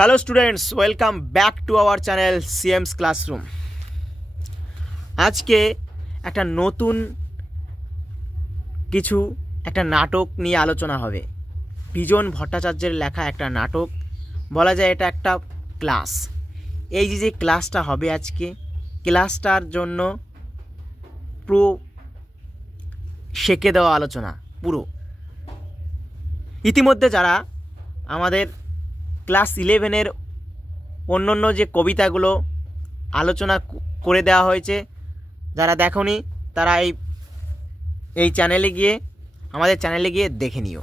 Hello students, welcome back to our channel CMS classroom. আজকে একটা নতুন একটা নাটক নিয়ে আলোচনা হবে। বিজন ভট্টাচার্যের লেখা একটা নাটক, বলা যায় এটা একটা ক্লাস। এই যে ক্লাসটা হবে আজকে, ক্লাসটার জন্য পুরো শেখে দেওয়া আলোচনা পুরো। ইতিমধ্যে যারা আমাদের ক্লাস 11-এর অন্য যে কবিতাগুলো আলোচনা করে দেওয়া হয়েছে, যারা দেখোনি তারা এই চ্যানেলে গিয়ে আমাদের চ্যানেলে গিয়ে দেখে নিও।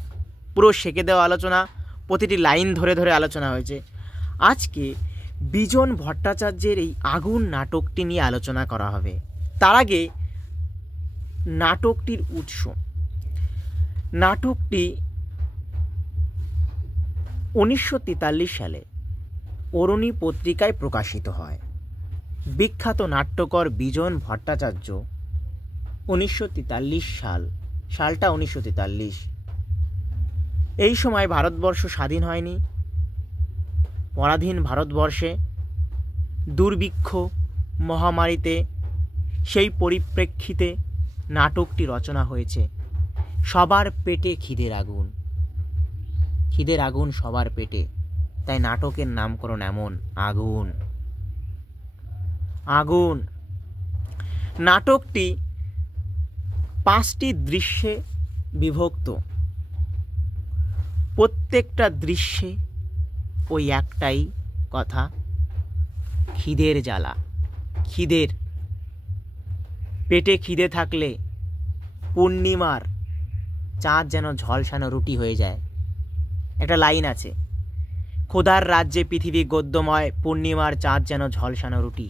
পুরো শেখে দেওয়া আলোচনা, প্রতিটি লাইন ধরে ধরে আলোচনা হয়েছে। আজকে বিজন ভট্টাচার্যের এই আগুন নাটকটি নিয়ে আলোচনা করা হবে। তার আগে নাটকটির উৎস। নাটকটি 1943 সালে অরুণী পত্রিকায় প্রকাশিত হয়। বিখ্যাত নাট্যকার বিজন ভট্টাচার্য 1943 সালটা 1943। এই সময় ভারতবর্ষ স্বাধীন হয়নি। পরাধীন ভারতবর্ষে দুর্ভিক্ষ মহামারীতে সেই পরিপ্রেক্ষিতে নাটকটি রচনা হয়েছে। সবার পেটে খিদের আগুন, খিদের আগুন সবার পেটে, তাই নাটকের নামকরণ এমন, আগুন। আগুন নাটকটি 5টি দৃশ্যে বিভক্ত। প্রত্যেকটা দৃশ্যে ওই একটাই কথা, খিদের জ্বালা। খিদের পেটে খিদে থাকলে পূর্ণিমার চাঁদ যেন ঝলসানো রুটি হয়ে যায়। একটা লাইন আছে, খোদার রাজ্যে পৃথিবী গদ্যময়, পূর্ণিমার চাঁদ যেন ঝলসানো রুটি।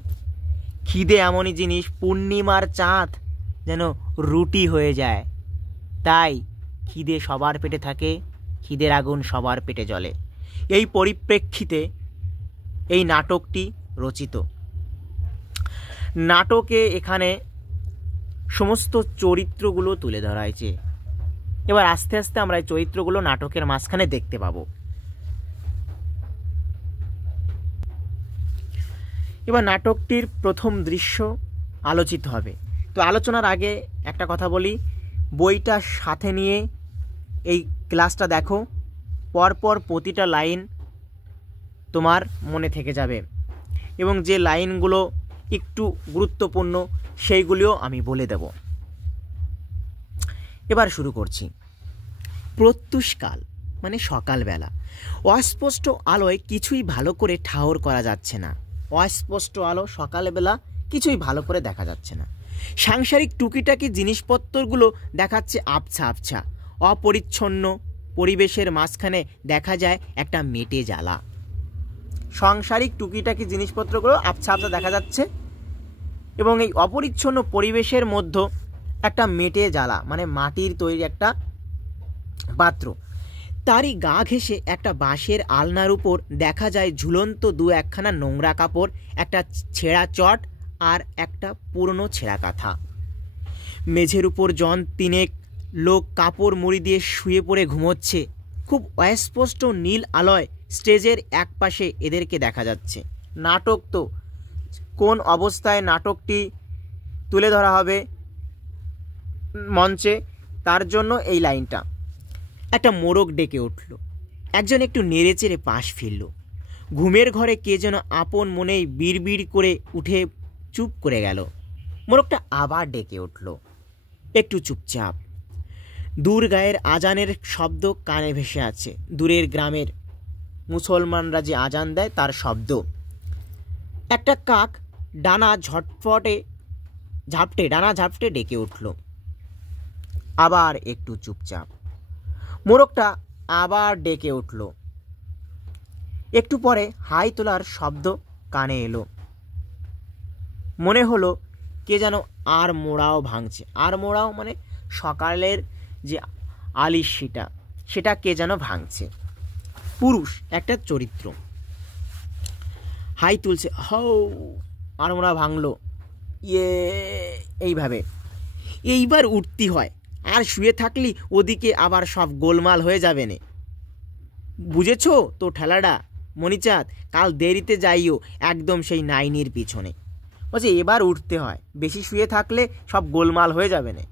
খিদে এমনই জিনিস, পূর্ণিমার চাঁদ যেন রুটি হয়ে যায়। তাই খিদে সবার পেটে থাকে, খিদের আগুন সবার পেটে জ্বলে। এই পরিপ্রেক্ষিতে এই নাটকটি রচিত। নাটকে এখানে সমস্ত চরিত্রগুলো তুলে ধরা হয়েছে। এবার আস্তে আস্তে আমরা এই চরিত্রগুলো নাটকের মাঝখানে দেখতে পাবো। এবার নাটকটির প্রথম দৃশ্য আলোচিত হবে। তো আলোচনার আগে একটা কথা বলি, বইটা সাথে নিয়ে এই ক্লাসটা দেখো, পরপর প্রতিটা লাইন তোমার মনে থেকে যাবে এবং যে লাইনগুলো একটু গুরুত্বপূর্ণ সেইগুলিও আমি বলে দেব। এবার শুরু করছি। প্রত্যুষকাল মানে সকালবেলা। অস্পষ্ট আলোয় কিছুই ভালো করে ঠাহর করা যাচ্ছে না। অস্পষ্ট আলো, সকালবেলা কিছুই ভালো করে দেখা যাচ্ছে না। সাংসারিক টুকিটাকি জিনিসপত্রগুলো দেখাচ্ছে আবছা আবছা, অপরিচ্ছন্ন। পরিবেশের মাঝখানে দেখা যায় একটা মেটে জ্বালা। সাংসারিক টুকিটাকি জিনিসপত্রগুলো আবছা আবছা দেখা যাচ্ছে এবং এই অপরিচ্ছন্ন পরিবেশের মধ্যে একটা মেটে জ্বালা মানে মাটির তৈরি একটা পাত্র। তারই গা ঘেঁষে একটা বাঁশের আলনার উপর দেখা যায় ঝুলন্ত একখানা নোংরা কাপড়, একটা ছেঁড়া চট আর একটা পুরনো ছেঁড়া কাঁথা। মেঝের উপর জন তিনেক লোক কাপড় মুড়ি দিয়ে শুয়ে পড়ে ঘুমোচ্ছে। খুব অস্পষ্ট নীল আলোয় স্টেজের এক পাশে এদেরকে দেখা যাচ্ছে। নাটক তো কোন অবস্থায় নাটকটি তুলে ধরা হবে মঞ্চে, তার জন্য এই লাইনটা। একটা মোরগ ডেকে উঠল, একজন একটু নেড়েচেড়ে পাশ ফিরল। ঘুমের ঘরে কে যেন আপন মনেই বিড়বিড় করে উঠে চুপ করে গেল। মোরগটা আবার ডেকে উঠল, একটু চুপচাপ। দূর গায়ের আজানের শব্দ কানে ভেসে আছে, দূরের গ্রামের মুসলমানরা যে আজান দেয় তার শব্দ। একটা কাক ডানা ঝাপটে ডেকে উঠল, আবার একটু চুপচাপ। মোরগটা আবার ডেকে উঠল। একটু পরে হাই তোলার শব্দ কানে এলো। মনে হলো কে যেন আর মোড়াও ভাঙছে। আর মোড়াও মানে সকালের যে আলিশিটা, সেটা কে যেন ভাঙছে। পুরুষ একটা চরিত্র হাই তুলছে, হও, আর মোড়া ভাঙলো, এইভাবে। এইবার উঠতি হয়, আর শুয়ে থাকলি ওদিকে আবার সব গোলমাল হয়ে যাবে নে। বুঝেছো তো ঠেলাটা? মণিচাঁদ কাল দেরিতে যাইও একদম সেই নাইনির পিছনে। বলছে এবার উঠতে হয়, বেশি শুয়ে থাকলে সব গোলমাল হয়ে যাবে না।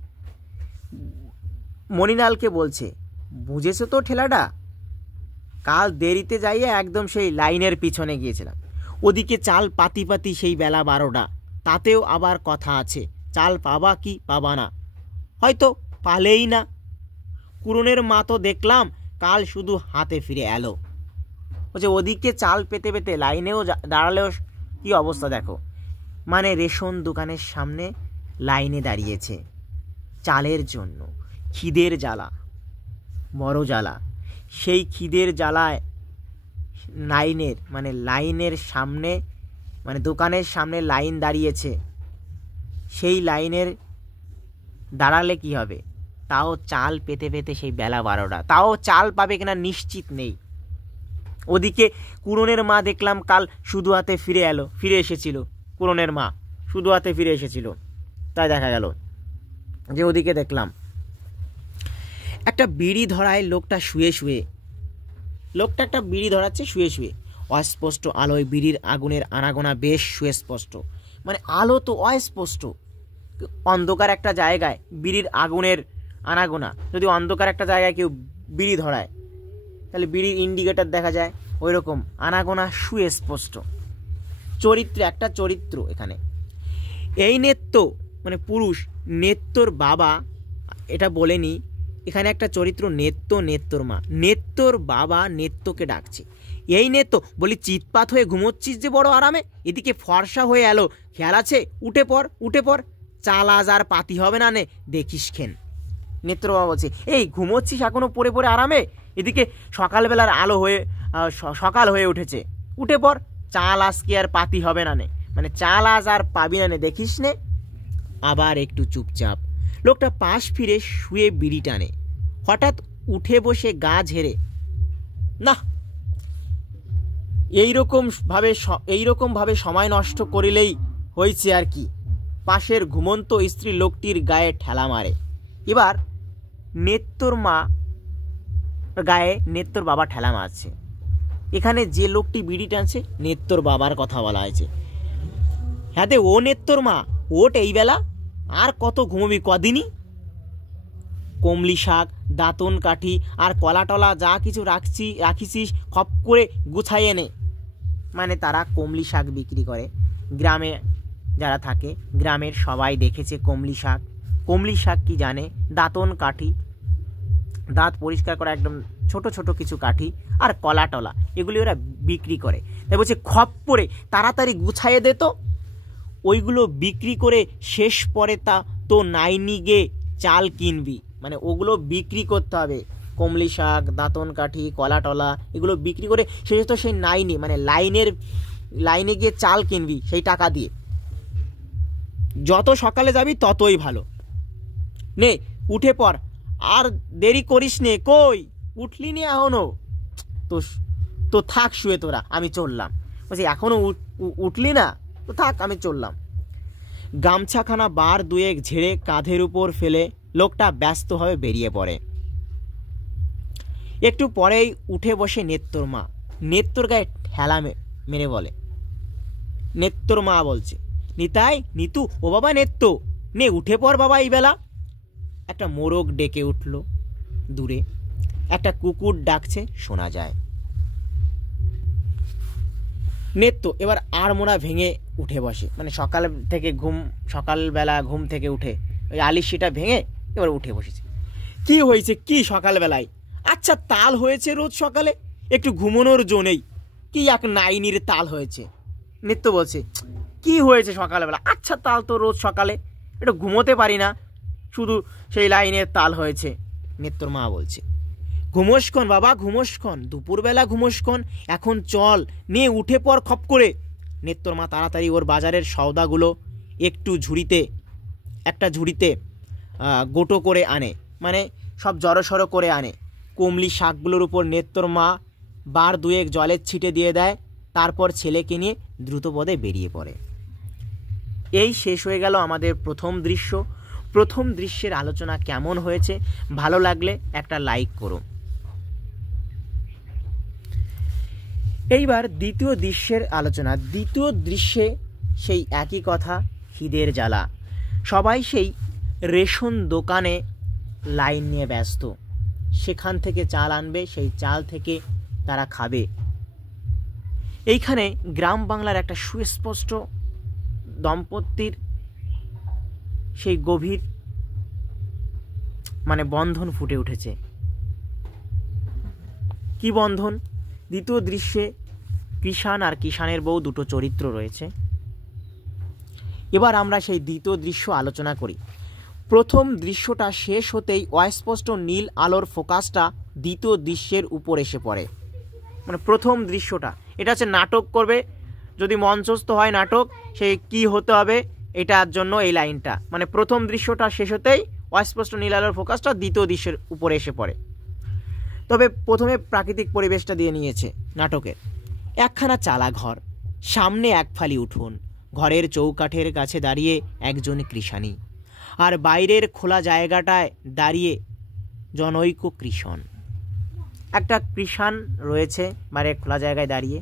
মণিলালকে বলছে বুঝেছো তো ঠেলাটা, কাল দেরিতে যাইয়ে একদম সেই লাইনের পিছনে গিয়েছিলাম। ওদিকে চাল পাতি পাতি সেই বেলা 12টা, তাতেও আবার কথা আছে, চাল পাবা কি পাবা না, হয়তো পালেই না। কুরনের মা তো দেখলাম কাল শুধু হাতে ফিরে এলো। বলছে ওদিকে চাল পেতে পেতে লাইনেও দাঁড়ালেও কি অবস্থা দেখো, মানে রেশন দোকানের সামনে লাইনে দাঁড়িয়েছে চালের জন্য, খিদের জ্বালা, বড় জ্বালা। সেই খিদের জ্বালায় লাইনের সামনে, মানে দোকানের সামনে লাইন দাঁড়িয়েছে। সেই লাইনের দাঁড়ালে কি হবে, তাও চাল পেতে পেতে সেই বেলা 12টা, তাও চাল পাবে কিনা নিশ্চিত নেই। ওদিকে কুরনের মা দেখলাম কাল শুধু হাতে ফিরে এসেছিল, কুরনের মা শুধু হাতে ফিরে এসেছিল। তাই দেখা গেল যে ওদিকে দেখলাম একটা বিড়ি ধরায় লোকটা একটা বিড়ি ধরাচ্ছে শুয়ে শুয়ে। অস্পষ্ট আলোয় বিড়ির আগুনের আনাগোনা বেশ সুস্পষ্ট, মানে আলো তো অস্পষ্ট, অন্ধকার একটা জায়গায় বিড়ির আগুনের আনাগোনা। যদি অন্ধকার একটা জায়গায় কেউ বিড়ি ধরায় তাহলে বিড়ির ইন্ডিকেটর দেখা যায়, ওই রকম আনাগোনা সুস্পষ্ট। একটা চরিত্র এখানে, এই নেত্য মানে পুরুষ, নেত্যর বাবা, এটা বলেনি এখানে একটা চরিত্র নেত্যর মা, নেত্যর বাবা নেত্যকে ডাকছে, এই নেত্য বলি চিৎপাত হয়ে ঘুমোচ্ছিস যে বড় আরামে, এদিকে ফর্সা হয়ে এলো, খেয়াল আছে, উঠে পর চাল আজ আর পাতি হবে না নে, দেখিস খেন। নেত্র বাবা বলছে এই ঘুমোচ্ছিস এখনো পড়ে আরামে, এদিকে সকালবেলার আলো হয়ে সকাল হয়ে উঠেছে, উঠে পর, চাল আজকে আর পাতি হবে না নে, মানে চাল আজ আর পাবি না নে, দেখিস নে। আবার একটু চুপচাপ, লোকটা পাশ ফিরে শুয়ে বিড়ি টানে, হঠাৎ উঠে বসে গা ঝেড়ে, না এইরকম ভাবে সময় নষ্ট করিলেই হয়েছে আর কি। পাশের ঘুমন্ত স্ত্রী লোকটির গায়ে ঠেলা মারে। এবার নেত্যর মা গায়ে নেত্যর বাবা ঠেলা মারছে। এখানে যে লোকটি বিড়ি টানছে নেত্যর বাবার কথা বলা হয়েছে। হ্যাঁ ও নেত্যর মা, ওট এই বেলা, আর কত ঘুমবি কদিনই, কমলি শাক, দাঁতন কাঠি আর কলাটলা যা কিছু রাখিছিস খপ করে গুছাইয়ে নে। মানে তারা কমলি শাক বিক্রি করে, গ্রামে যারা থাকে গ্রামের সবাই দেখেছে কমলি শাক কি জানে, দাঁতন কাঠি, দাঁত পরিষ্কার করা একদম ছোট ছোট কিছু কাঠি, আর কলাটলা, এগুলি ওরা বিক্রি করে। তাই বলছে খপ করে তাড়াতাড়ি গুছাইয়ে দে তো, ওইগুলো বিক্রি করে শেষ পরে তা তো নাইনি গে চাল কিনবি, মানে ওগুলো বিক্রি করতে হবে, কমলি শাক, দাঁতন কাঠি, কলাটলা, এগুলো বিক্রি করে শেষে তো সেই নাইনি, মানে লাইনে গিয়ে চাল কিনবি সেই টাকা দিয়ে, যত সকালে যাবি ততই ভালো। নে উঠে পড়, আর দেরি করিস নে, কই উঠলি নি এখনো, তো থাক শুয়ে তোরা, আমি চললাম। বলছি এখনো উঠলি না, তো থাক আমি চললাম। গামছাখানা বার দুয়েক ঝেড়ে কাঁধের উপর ফেলে লোকটা ব্যস্তভাবে বেরিয়ে পড়ে। একটু পরেই উঠে বসে নেত্যর মা, নেত্যর গায়ে ঠেলা মেরে বলে, নেত্যর মা বলছে নিতাই, নিতু, ও বাবা নেত্য, নে উঠে পড় বাবা এই বেলা। একটা মোরগ ডেকে উঠল দূরে, একটা কুকুর ডাকছে শোনা যায়। নেত্য এবার আড়মোড়া ভেঙে উঠে বসে, মানে সকালবেলা ঘুম থেকে উঠে ওই আলিশিটা ভেঙে এবার উঠে বসেছে। কি হয়েছে কি সকালবেলায়, আচ্ছা তাল হয়েছে রোজ সকালে, একটু ঘুমানোর জন্যই কি এক নাইনির তাল হয়েছে। নিত্য বলছে কি হয়েছে সকালবেলা, আচ্ছা তাল তো রোজ সকালে, একটু ঘুমোতে পারি না, শুধু সেই লাইনের তাল হয়েছে। নিত্যর মা বলছে ঘুমোসক্ষণ বাবা, ঘুমোসক্ষণ, দুপুরবেলা ঘুমোসক্ষণ, এখন চল, নিয়ে উঠে পর খপ করে। নিত্যর মা তাড়াতাড়ি ওর বাজারের সওদাগুলো একটা ঝুড়িতে গোটো করে আনে, মানে সব জড়সড়ো করে আনে। কমলি শাকগুলোর উপর নেত্যর মা বার দুয়েক জলের ছিটে দিয়ে দেয়, তারপর ছেলেকে নিয়ে দ্রুতপদে বেরিয়ে পড়ে। এই শেষ হয়ে গেল আমাদের প্রথম দৃশ্য। প্রথম দৃশ্যের আলোচনা কেমন হয়েছে, ভালো লাগলে একটা লাইক করো। এইবার দ্বিতীয় দৃশ্যের আলোচনা। দ্বিতীয় দৃশ্যে সেই একই কথা, খিদের জ্বালা। সবাই সেই রেশন দোকানে লাইন নিয়ে ব্যস্ত, সেখান থেকে চাল আনবে, সেই চাল থেকে তারা খাবে। এইখানে গ্রাম বাংলার একটা সুস্পষ্ট দম্পতির সেই গভীর বন্ধন ফুটে উঠেছে। কি বন্ধন? দ্বিতীয় দৃশ্যে কৃষাণ আর কৃষাণের বউ দুটো চরিত্র রয়েছে। এবার আমরা সেই দ্বিতীয় দৃশ্য আলোচনা করি। প্রথম দৃশ্যটা শেষ হতেই অস্পষ্ট নীল আলোর ফোকাসটা দ্বিতীয় দৃশ্যের উপর এসে পড়ে। প্রথম দৃশ্যটা, এটা হচ্ছে নাটক করবে, যদি মঞ্চস্থ হয় নাটক, সেই কি হতে হবে এটার জন্য এই লাইনটা। প্রথম দৃশ্যটা শেষ হতেই অস্পষ্ট নীল আলোর ফোকাসটা দ্বিতীয় দৃশ্যের উপরে এসে পড়ে। তবে প্রথমে প্রাকৃতিক পরিবেশটা দিয়ে নিয়েছে নাটকের। একখানা চালা ঘর, সামনে এক ফালি উঠোন, ঘরের চৌকাঠের কাছে দাঁড়িয়ে একজন কৃষাণী, আর বাইরের খোলা জায়গাটায় দাঁড়িয়ে জনৈক কৃষণ। একটা কৃষাণ রয়েছে বাইরের খোলা জায়গায় দাঁড়িয়ে,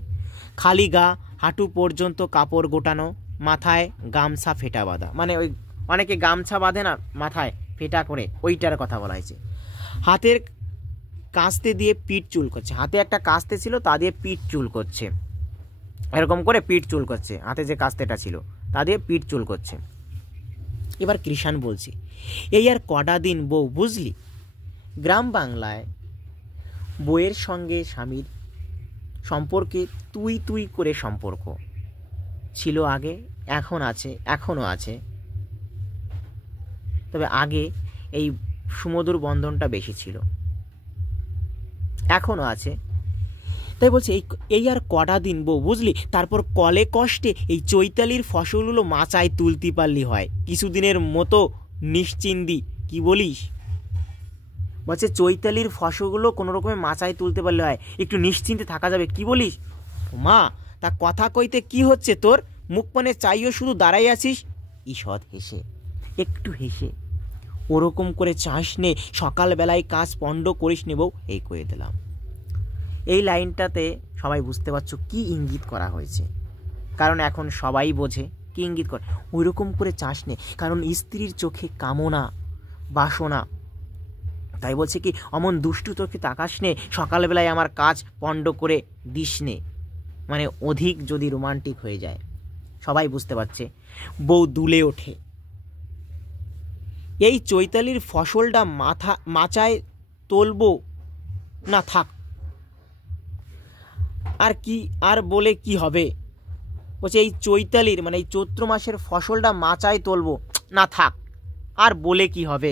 খালি গা, হাঁটু পর্যন্ত কাপড় গোটানো, মাথায় গামছা ফেটা বাঁধা। ওই অনেকে গামছা বাঁধে না মাথায় ফেটা করে, ওইটার কথা বলা হয়েছে। হাতের কাস্তে দিয়ে পিঠ চুল করছে, হাতে একটা কাস্তে ছিল তা দিয়ে পিঠ চুল করছে, এরকম করে পিঠ চুল করছে, হাতে যে কাস্তেটা ছিল তা দিয়ে পিঠ চুল করছে। এবার কৃষাণ বলছে, এই আর কটা দিন বউ বুঝলি। গ্রাম বাংলায় বউয়ের সঙ্গে স্বামীর সম্পর্কে তুই তুই করে সম্পর্ক ছিল আগে, এখন আছে, এখনও আছে। তবে আগে এই সুমধুর বন্ধনটা বেশি ছিল, এখনও আছে। তাই বলছে এই আর কটা দিন বউ বুঝলি, তারপর কলে কষ্টে এই চৈতালির ফসলগুলো মাচায় তুলতে পারলি হয়, কিছুদিনের মতো নিশ্চিন্দি। কি বলিস? বলছে চৈতালির ফসলগুলো কোনো রকমে মাচায় তুলতে পারলে হয়, একটু নিশ্চিন্তে থাকা যাবে। কি বলিস মা? তা কথা কইতে কি হচ্ছে তোর? মুখ পানে চাইও শুধু দাঁড়াই আছিস। ঈষৎ হেসে, একটু হেসে, ওরকম করে চাস নে, সকালবেলায় কাজ পণ্ড করিস নে বউ, এই কয়ে দিলাম। এই লাইনটাতে সবাই বুঝতে পারছো কি ইঙ্গিত করা হয়েছে, কারণ এখন সবাই বোঝে কি ইঙ্গিত করে। ওই রকম করে চাস নে, কারণ স্ত্রীর চোখে কামনা বাসনা। তাই বলছে কি, অমন দুষ্টু চোখে তাকাস নে, সকালবেলায় আমার কাজ পণ্ড করে দিস নে। অধিক যদি রোমান্টিক হয়ে যায়। সবাই বুঝতে পারছে। বউ দুলে ওঠে, এই চৈতালির ফসলটা মাচায় তোলবো না, থাক। আর কি আর বলে কি হবে? বলছে এই চৈতালির এই চৈত্র মাসের ফসলটা মাচায় তোলবো না, থাক। আর বলে কি হবে?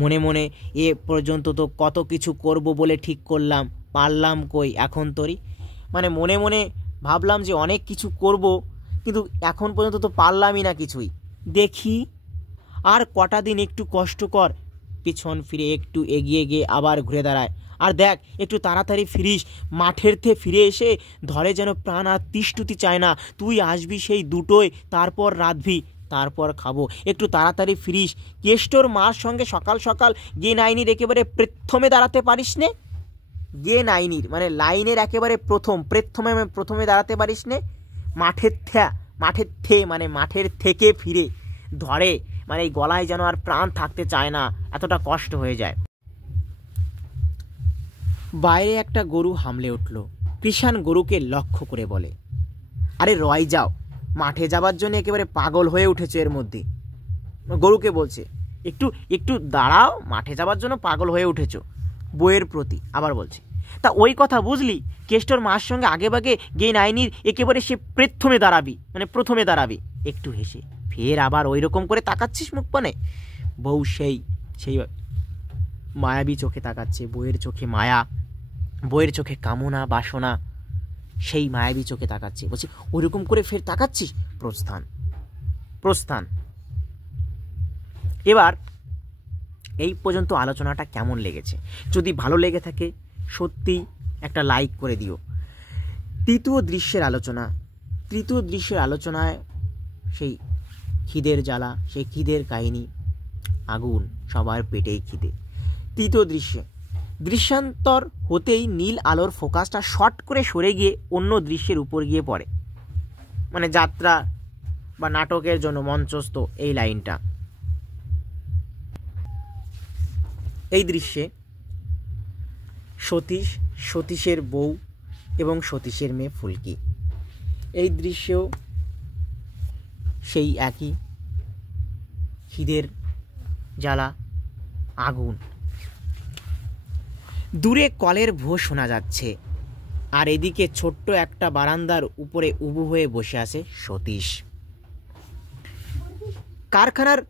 মনে মনে এ পর্যন্ত তো কত কিছু করব বলে ঠিক করলাম, পারলাম কই এখন তোরই। মনে মনে ভাবলাম যে অনেক কিছু করব, কিন্তু এখন পর্যন্ত তো পারলামই না কিছুই। দেখি আর কটা দিন একটু কষ্ট কর। পিছন ফিরে একটু এগিয়ে গিয়ে আবার ঘুরে দাঁড়ায়। আর দেখ, একটু তাড়াতাড়ি ফিরিস, মাঠের থেকে ফিরে এসে ধরে যেন প্রাণ আর তিষ্ঠুতি চায় না। তুই আসবি সেই দুটোয়, তারপর রাঁধবি, তারপর খাবো। একটু তাড়াতাড়ি ফিরিস। কেষ্টর মার সঙ্গে সকাল সকাল গে নাইনির একেবারে প্রথমে দাঁড়াতে পারিস নে। গে নাইনির লাইনের একেবারে প্রথমে দাঁড়াতে পারিস নে। মাঠের থেকে ফিরে ধরে এই গলায় যেন আর প্রাণ থাকতে চায় না, এতটা কষ্ট হয়ে যায়। বাইরে একটা গরু হামলে উঠল। কৃষাণ গরুকে লক্ষ্য করে বলে, আরে রয় যাও, মাঠে যাবার জন্য একেবারে পাগল হয়ে উঠেছে এর মধ্যে। গরুকে বলছে, একটু দাঁড়াও, মাঠে যাবার জন্য পাগল হয়ে উঠেছ। বইয়ের প্রতি আবার বলছে, তা ওই কথা বুঝলি, কেষ্টর মার সঙ্গে আগে বাগে গে নাইনির একেবারে সে প্রথমে দাঁড়াবি। একটু হেসে ফের আবার ওই রকম করে তাকাচ্ছিস মুখ পানে। বউ সেই মায়াবী চোখে তাকাচ্ছে। বইয়ের চোখে মায়া, বইয়ের চোখে কামনা বাসনা, সেই মায়াবী চোখে তাকাচ্ছে। বলছি ওইরকম করে ফের তাকাচ্ছিস? প্রস্থান। এবার এই পর্যন্ত আলোচনাটা কেমন লেগেছে? যদি ভালো লেগে থাকে সত্যি একটা লাইক করে দিও। তৃতীয় দৃশ্যের আলোচনায় সেই খিদের জ্বালা, সেই খিদের কাহিনী, আগুন, সবার পেটেই খিদে। তৃতীয় দৃশ্যে দৃশ্যান্তর হতেই নীল আলোর ফোকাসটা শর্ট করে সরে গিয়ে অন্য দৃশ্যের উপর গিয়ে পড়ে, মানে যাত্রা বা নাটকের জন্য মঞ্চস্থ এই লাইনটা। এই দৃশ্যে সতীশ, সতীশের বউ এবং সতীশের মেয়ে ফুলকি, এই দৃশ্যেও সেই একই খিদের জ্বালা, আগুন। দূরে কলের ভো শোনা যাচ্ছে, আর এদিকে ছোট্ট একটা বারান্দার উপরে উবু হয়ে বসে আছে সতীশ। কারখানার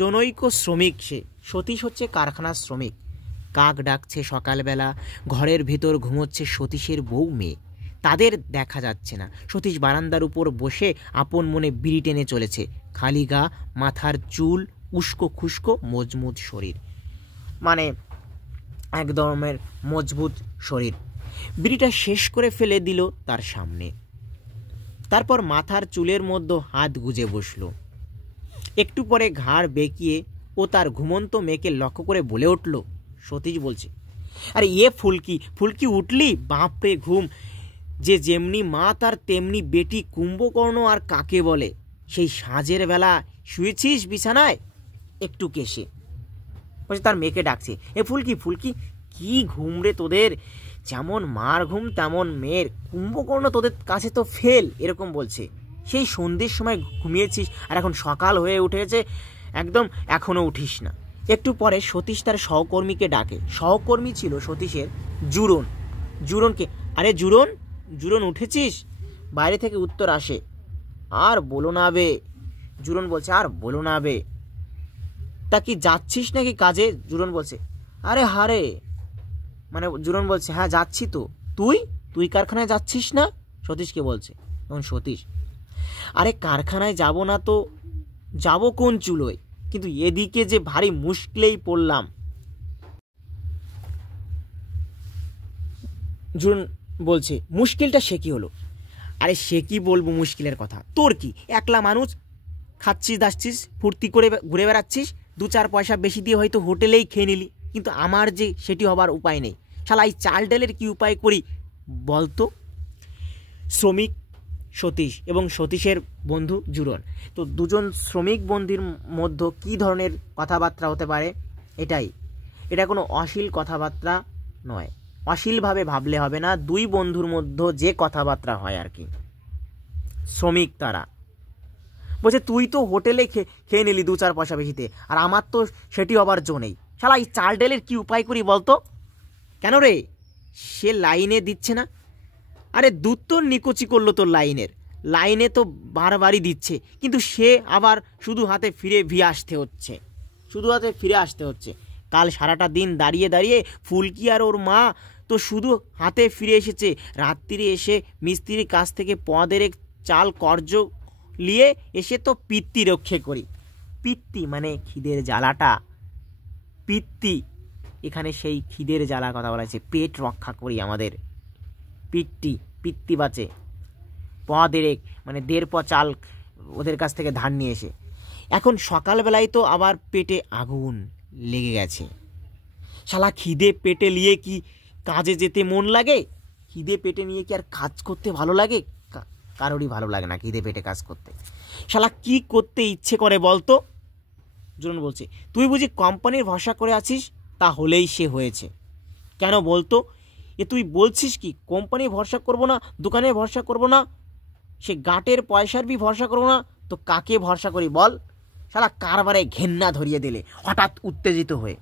জনৈক শ্রমিক সে, সতীশ হচ্ছে কারখানার শ্রমিক। কাক ডাকছে সকালবেলা, ঘরের ভিতর ঘুমোচ্ছে সতীশের বউ মেয়ে, তাদের দেখা যাচ্ছে না। সতীশ বারান্দার উপর বসে আপন মনে বিড়ি টেনে চলেছে, খালি গা, মাথার চুল, উস্কো খুস্কো মজবুত শরীর, মানে একদমের মজবুত শরীর। বিড়িটা শেষ করে ফেলে দিল তার সামনে, তারপর মাথার চুলের মধ্যে হাত গুজে বসলো। একটু পরে ঘাড় বেঁকিয়ে ও তার ঘুমন্ত মেয়েকে লক্ষ্য করে বলে উঠল, সতীশ বলছে, আরে ফুলকি, ফুলকি উঠলি? বাপরে ঘুম, যে যেমনি মা তার তেমনি বেটি, কুম্ভকর্ণ আর কাকে বলে, সেই সাঁঝের বেলা শুয়েছিস বিছানায়? একটু কেশে বলছে, তার মেয়েকে ডাকছে, ফুলকি, ফুলকি, কি ঘুম রে তোদের, যেমন মার ঘুম তেমন মেয়ের, কুম্ভকর্ণ তোদের কাছে তো ফেল, এরকম বলছে। সেই সন্ধ্যের সময় ঘুমিয়েছিস আর এখন সকাল হয়ে উঠেছে, একদম এখনও উঠিস না। একটু পরে সতীশ তার সহকর্মীকে ডাকে, সহকর্মী ছিল সতীশের জুরন। জুরনকে, আরে জুরন, জুরন উঠেছিস? বাইরে থেকে উত্তর আসে, আর বলো না বে। জুরন বলছে, আর বলো না বে, তা কি যাচ্ছিস নাকি কাজে? জুরন বলছে, আরে হারে, মানে জুরন বলছে, হ্যাঁ যাচ্ছি তো। তুই তুই কারখানায় যাচ্ছিস না? সতীশকে বলছে। তখন সতীশ, আরে কারখানায় যাব না তো যাব কোন চুলোয়, কিন্তু এদিকে যে ভারী মুশকিলেই পড়লাম। জুরন বলছে, মুশকিলটা সে কি হলো? আরে সে কি বলবো মুশকিলের কথা, তোর কি, একলা মানুষ, খাচ্ছিস দাচ্ছিস, ফুর্তি করে ঘুরে বেড়াচ্ছিস, 2-4 পয়সা বেশি দিয়ে হয়তো হোটেলেই খেয়ে নিলি, কিন্তু আমার যে সেটি হবার উপায় নেই। শালা এই চাল ডালের কি উপায় করি বলতো? শ্রমিক সতীশ এবং সতীশের বন্ধু জুরন, তো দুজন শ্রমিক বন্ধুর মধ্যে কী ধরনের কথাবার্তা হতে পারে? এটা কোনো অশ্লীল কথাবার্তা নয়, অশ্লীলভাবে ভাবলে হবে না, দুই বন্ধুর মধ্যে যে কথাবার্তা হয় আর কি। শ্রমিক তারা বলছে, তুই তো হোটেলে খেয়ে নিলি 2-4 পয়সা বেশিতে, আর আমার তো সেটি হবার জো নেই, শালা এই চাল ডালের কী উপায় করি বলতো? কেন রে, সে লাইনে দিচ্ছে না? আরে দুধ তো নিকুচি করলো তোর লাইনে তো বারবারই দিচ্ছে, কিন্তু সে আবার শুধু হাতে ফিরে আসতে হচ্ছে। কাল সারাটা দিন দাঁড়িয়ে দাঁড়িয়ে ফুলকি আর ওর মা তো শুধু হাতে ফিরে এসেছে, রাত্রিরে এসে মিস্ত্রির কাছ থেকে পদের চাল কর্জ নিয়ে এসে তো পিত্তি রক্ষে করি। পিত্তি মানে খিদের জ্বালাটা, পিত্তি, এখানে সেই খিদের জ্বালা কথা বলা হয়েছে, পেট রক্ষা করি আমাদের, পিত্তি বাঁচে। পদেরেক মানে 1.5 প চাল ওদের কাছ থেকে ধার নিয়ে এসে, এখন সকালবেলায় তো আবার পেটে আগুন লেগে গেছে। শালা খিদে পেটে নিয়ে কি কাজে যেতে মন লাগে? খিদে পেটে নিয়ে কি আর কাজ করতে ভালো লাগে? কারোরই ভালো লাগে না খিদে পেটে কাজ করতে। শালা কি করতে ইচ্ছে করে বলতো? জুরন বলছে, তুই বুঝি কোম্পানির ভরসা করে আছিস? তা হলেই সে হয়েছে। কেন বলতো? তুই বলছিস কি কোম্পানি ভরসা করবো না, দোকানে ভরসা করবো না, সে গাটের পয়সার বি ভরসা করবো না, তো কাকে ভরসা করি বল? শালা কারবারে ঘেন্না ধরিয়ে দিলে হঠাৎ উত্তেজিত হয়ে,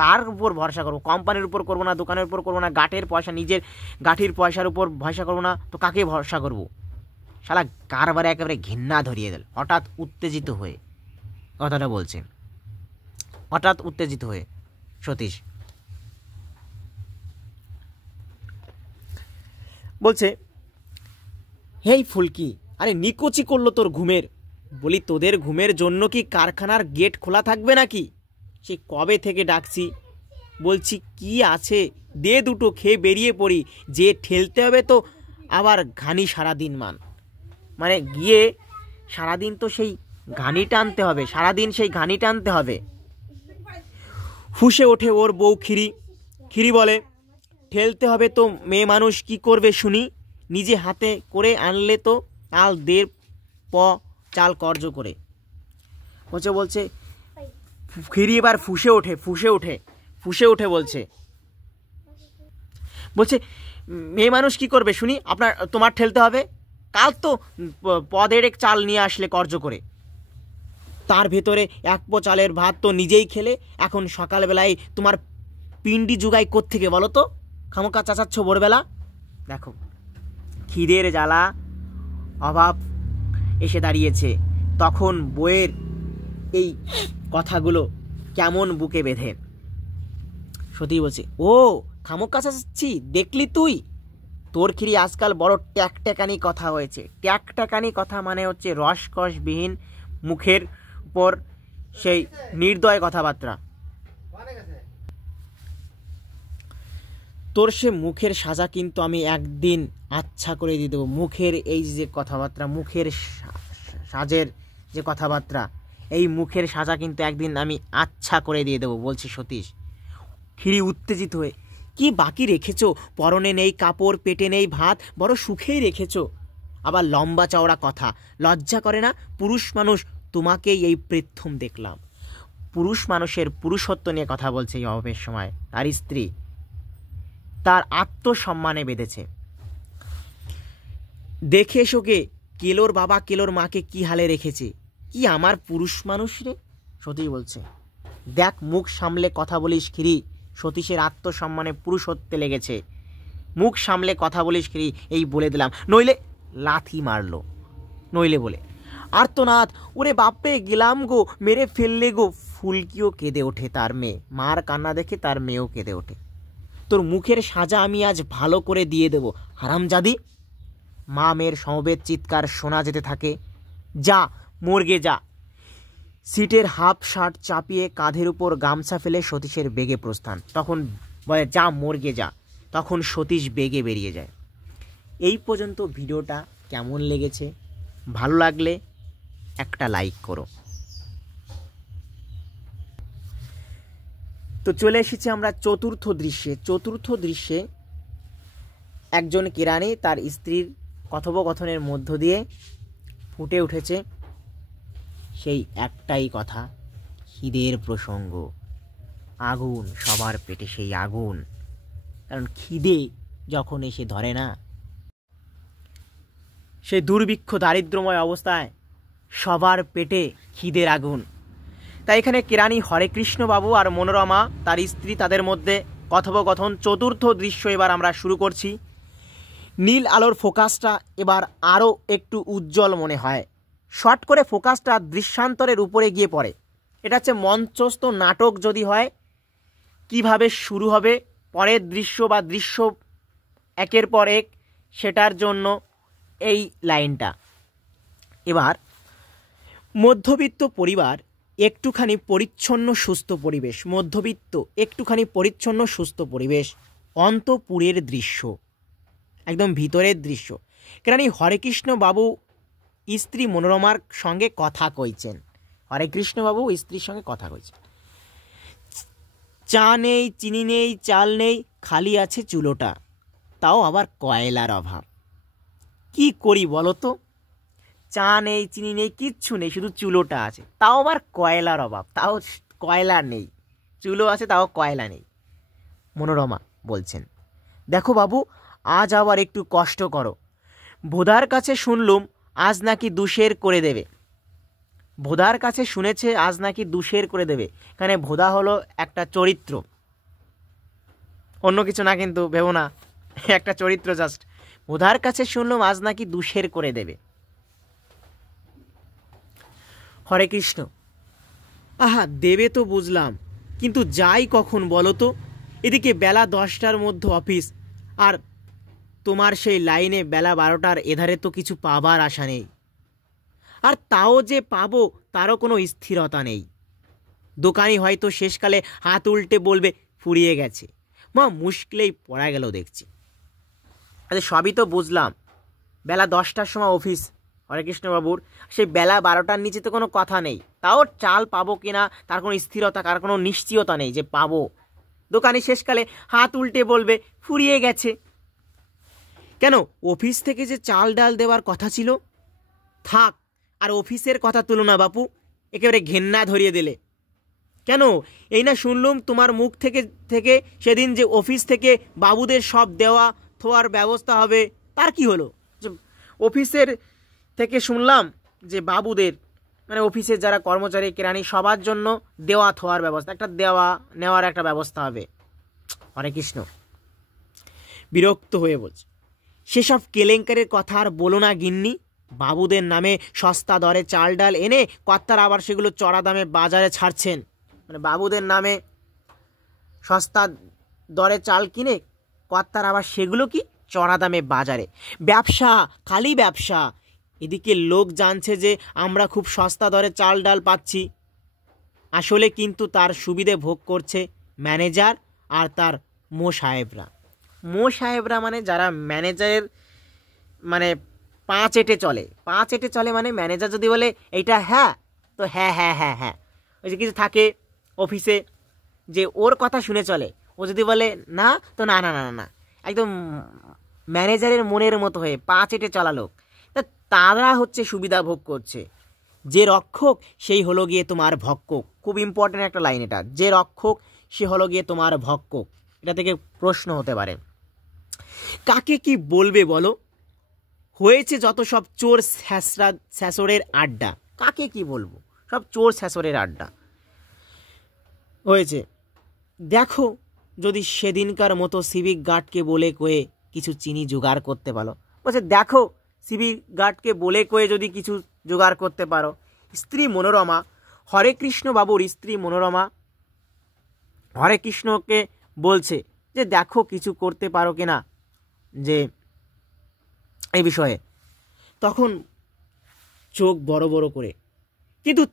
কার উপর ভরসা করবো? কোম্পানির উপর করবো না, দোকানের উপর করবো না, গাটের পয়সা, নিজের গাঠির পয়সার উপর ভরসা করবো না, তো কাকে ভরসা করবো? শালা কারবারে একেবারে ঘেন্না ধরিয়ে দিল হঠাৎ উত্তেজিত হয়ে, কথাটা বলছে, হঠাৎ উত্তেজিত হয়ে সতীশ বলছে, হেই ফুলকি, আরে নিকুচি করলো তোর ঘুমের, বলি তোদের ঘুমের জন্য কি কারখানার গেট খোলা থাকবে নাকি? সে কবে থেকে ডাকছি, বলছি কি আছে দে দুটো খেয়ে বেরিয়ে পড়ি, যে ঠেলতে হবে তো আবার ঘানি সারাদিন মানে গিয়ে সারাদিন তো সেই ঘানি টানতে হবে, সারাদিন সেই ঘানি টানতে হবে। ফুঁসে ওঠে ওর বউ ক্ষীরি বলে, ঠেলতে হবে তো মেয়ে মানুষ কি করবে শুনি, নিজে হাতে করে আনলে তো আল 1.5 প চাল কর্জ করে। বলছে ক্ষীরি এবার ফুঁসে ওঠে বলছে মেয়ে মানুষ কি করবে শুনি, তোমার ঠেলতে হবে, কাল তো 1.5 প চাল নিয়ে আসলে কর্জ করে, তার ভেতরে 1 প চালের ভাত তো নিজেই খেলে, এখন সকালবেলায় তোমার পিন্ডি জুগাই কোত্থেকে বলো তো, খামোকা চাচাচ্ছ ভোরবেলা। দেখো খিদের জ্বালা অভাব এসে দাঁড়িয়েছে, তখন বইয়ের এই কথাগুলো কেমন বুকে বেঁধে। সত্যি বলছে, ও খামোকা চাচাচ্ছি দেখলি তুই, তোর ক্ষীরি আজকাল বড় ট্যাকট্যাকানি কথা হয়েছে। ট্যাকট্যাকানি কথা মানে হচ্ছে রসকসবিহীন মুখের উপর সেই নির্দয় কথাবার্তা। তোর সে মুখের সাজা কিন্তু আমি একদিন আচ্ছা করে দিয়ে দেবো। মুখের এই যে কথাবার্তা, মুখের সাজের যে কথাবার্তা, এই মুখের সাজা কিন্তু একদিন আমি আচ্ছা করে দিয়ে দেবো, বলছে সতীশ। ক্ষীরি উত্তেজিত হয়ে, কি বাকি রেখেছো, পরনে নেই কাপড়, পেটে নেই ভাত, বড় সুখেই রেখেছো, আবার লম্বা চওড়া কথা, লজ্জা করে না? পুরুষ মানুষ, তোমাকেই এই প্রথম দেখলাম। পুরুষ মানুষের পুরুষত্ব নিয়ে কথা বলছে এই অভাবের সময়। তার স্ত্রী তার আত্মসম্মানে বেঁধেছে। দেখে এসোকে কেলোর বাবা কেলোর মাকে কি হালে রেখেছে, কি আমার পুরুষ মানুষ রে। সতীশ বলছে, দেখ মুখ সামলে কথা বলিস ক্ষীরি, সতীশের আত্মসম্মানে পুরুষত্বে লেগেছে। মুখ সামলে কথা বলিস ক্ষীরি, এই বলে দিলাম, নইলে লাথি মারলো, নইলে বলে আর্তনাদ, ওরে বাপে গেলাম গো, মেরে ফেললে গো। ফুলকিও কেঁদে ওঠে, তার মেয়ে, মার কান্না দেখে তার মেয়েও কেঁদে ওঠে। তোর মুখের সাজা আমি আজ ভালো করে দিয়ে দেব, হারামজাদি। মা মেয়ের সমবেত চিৎকার শোনা যেতে থাকে। যা মর্গে যা। সিটের হাফ শার্ট চাপিয়ে কাঁধের উপর গামছা ফেলে সতীশের বেগে প্রস্থান। তখন বলে, যা মর্গে যা। তখন সতীশ বেগে বেরিয়ে যায়। এই পর্যন্ত ভিডিওটা কেমন লেগেছে? ভালো লাগলে একটা লাইক করো। তো চলে এসেছি আমরা চতুর্থ দৃশ্যে একজন কেরানি তার স্ত্রীর কথোপকথনের মধ্য দিয়ে ফুটে উঠেছে সেই একটাই কথা, খিদের প্রসঙ্গ। আগুন, সবার পেটে সেই আগুন, কারণ খিদে যখন এসে ধরে না, সেই দুর্ভিক্ষ দারিদ্র্যময় অবস্থায় সবার পেটে খিদের আগুন। তাই এখানে কেরানি হরেকৃষ্ণ বাবু আর মনোরমা তার স্ত্রী, তাদের মধ্যে কথোপকথন। চতুর্থ দৃশ্য এবার আমরা শুরু করছি। নীল আলোর ফোকাসটা এবার আরও একটু উজ্জ্বল মনে হয়। শর্ট করে ফোকাসটা দৃশ্যান্তরের উপরে গিয়ে পড়ে। এটা হচ্ছে মঞ্চস্থ নাটক যদি হয়, কিভাবে শুরু হবে পরের দৃশ্য বা দৃশ্য একের পর এক, সেটার জন্য এই লাইনটা। এবার মধ্যবিত্ত পরিবার, একটুখানি পরিচ্ছন্ন সুস্থ পরিবেশ, মধ্যবিত্ত একটুখানি পরিচ্ছন্ন সুস্থ পরিবেশ, অন্তপুরের দৃশ্য, একদম ভিতরের দৃশ্য। কেরানি হরেকৃষ্ণ বাবু স্ত্রী মনোরমার সঙ্গে কথা কইছেন। হরেকৃষ্ণ বাবু স্ত্রীর সঙ্গে কথা কইছেন। চা নেই, চিনি নেই, চাল নেই, খালি আছে চুলোটা, তাও আবার কয়লার অভাব। কি করি বলো তো? চা নেই, চিনি নেই, কিচ্ছু নেই, শুধু চুলোটা আছে, তাও আবার কয়লার অভাব, তাও কয়লা নেই। চুলো আছে তাও কয়লা নেই। মনোরমা বলছেন, দেখো বাবু, আজ আবার একটু কষ্ট করো। ভোদার কাছে শুনলুম আজ নাকি দুশের করে দেবে। ভোদার কাছে শুনেছে আজ নাকি দুশের করে দেবে। এখানে ভোদা হলো একটা চরিত্র, অন্য কিছু না, কিন্তু ভেবো না, একটা চরিত্র জাস্ট। ভোদার কাছে শুনলুম আজ নাকি দুশের করে দেবে। হরে কৃষ্ণ, আহা দেবে তো বুঝলাম, কিন্তু যাই কখন বলো তো? এদিকে বেলা 10টার মধ্যে অফিস, আর তোমার সেই লাইনে বেলা 12টার এধারে তো কিছু পাবার আশা নেই। আর তাও যে পাবো তারও কোনো স্থিরতা নেই। দোকানি হয়তো শেষকালে হাত উল্টে বলবে ফুরিয়ে গেছে। মা মুশকিলেই পড়া গেল দেখছি। আচ্ছা সবই তো বুঝলাম, বেলা 10টার সময় অফিস হরেকৃষ্ণবাবুর, সেই বেলা 12টার নিচে তো কোনো কথা নেই। তাও চাল পাবো কিনা তার কোনো স্থিরতা, তার কোনো নিশ্চয়তা নেই যে পাবো। দোকানি শেষকালে হাত উল্টে বলবে ফুরিয়ে গেছে। কেন? অফিস থেকে যে চাল ডাল দেওয়ার কথা ছিল থাক, আর অফিসের কথা তুলো না বাপু, একেবারে ঘেন্না ধরিয়ে দিলে। কেন? এই না শুনলুম তোমার মুখ থেকে থেকে সেদিন যে অফিস থেকে বাবুদের সব দেওয়া থোয়ার ব্যবস্থা হবে, তার কি হলো? যে অফিসের থেকে শুনলাম যে বাবুদের মানে অফিসের যারা কর্মচারী কেরানি সবার জন্য দেওয়া থোয়ার ব্যবস্থা, একটা দেওয়া নেওয়ার একটা ব্যবস্থা হবে। হরে কৃষ্ণ বিরক্ত হয়ে বলছে, সেসব কেলেঙ্কারের কথা আর বলো না গিন্নি। বাবুদের নামে সস্তা দরে চাল ডাল এনে কর্তারা আবার সেগুলো চড়া দামে বাজারে ছাড়ছেন। মানে বাবুদের নামে সস্তা দরে চাল কিনে কর্তারা আবার সেগুলো কি চড়া দামে বাজারে। ব্যবসা, খালি ব্যবসা। এদিকে লোক জানছে যে আমরা খুব সস্তা দরে চাল ডাল পাচ্ছি, আসলে কিন্তু তার সুবিধে ভোগ করছে ম্যানেজার আর তার মো সাহেবরা। মো সাহেবরা মানে যারা ম্যানেজারের মানে পাঁচ এটে চলে মানে ম্যানেজার যদি বলে এইটা হ্যাঁ তো হ্যাঁ হ্যাঁ হ্যাঁ হ্যাঁ। ওই যে কিছু থাকে অফিসে যে ওর কথা শুনে চলে, ও যদি বলে না তো না না না না, একদম ম্যানেজারের মনের মতো হয়ে পাঁচ এটে চলা লোক। তা তারা হচ্ছে সুবিধা ভোগ করছে। যে রক্ষক সেই হলো গিয়ে তোমার ভক্ষক। খুব ইম্পর্টেন্ট একটা লাইন এটা, যে রক্ষক সে হলো গিয়ে তোমার ভক্ষক। এটা থেকে প্রশ্ন হতে পারে। কাকে কি বলবে বলো? হয়েছে যত সব চোর স্যাসরের আড্ডা। কাকে কি বলবো? সব চোর স্যাসরের আড্ডা হয়েছে। দেখো যদি সেদিনকার মতো সিভিক গার্ডকে বলে কয়ে কিছু চিনি জোগাড় করতে পারো। বলছে দেখো সিভিক গার্ডকে বলে কয়ে যদি কিছু জোগাড় করতে পারো। স্ত্রী মনোরমা, হরে কৃষ্ণ বাবুর স্ত্রী মনোরমা হরে কৃষ্ণকে বলছে যে দেখো কিছু করতে পারো কিনা যে এই বিষয়ে। তখন চোখ বড় বড় করে, কিন্তু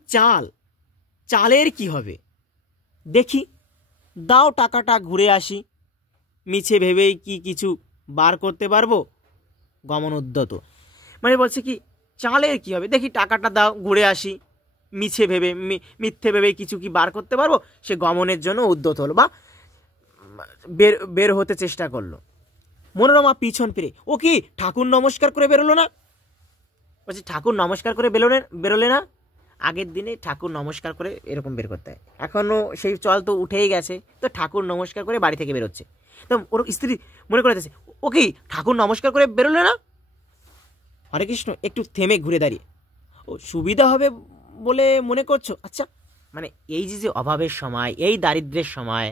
চালের কি হবে দেখি, দাও টাকাটা ঘুরে আসি। মিছে ভেবেই কি কিছু বার করতে পারবো? গমন উদ্যত মানে বলছে কি চালের কি হবে দেখি, টাকাটা দাও ঘুরে আসি। মিথ্যে ভেবে কিছু কি বার করতে পারবো? সে গমনের জন্য উদ্যত হলো বা বের হতে চেষ্টা করলো। মনোরমা পিছন ফিরে, ও কি ঠাকুর নমস্কার করে বেরোলো না? বলছি ঠাকুর নমস্কার করে বেরোলে না? আগের দিনে ঠাকুর নমস্কার করে এরকম বের করতে হয়, এখনও সেই চল তো উঠেই গেছে। তো ঠাকুর নমস্কার করে বাড়ি থেকে বেরোচ্ছে। তো ওর স্ত্রী মনে করতেছে ও কি ঠাকুর নমস্কার করে বেরোলে না? হরে কৃষ্ণ একটু থেমে ঘুরে দাঁড়িয়ে, ও সুবিধা হবে বলে মনে করছো? আচ্ছা মানে এই যে অভাবের সময়, এই দারিদ্র্যের সময়,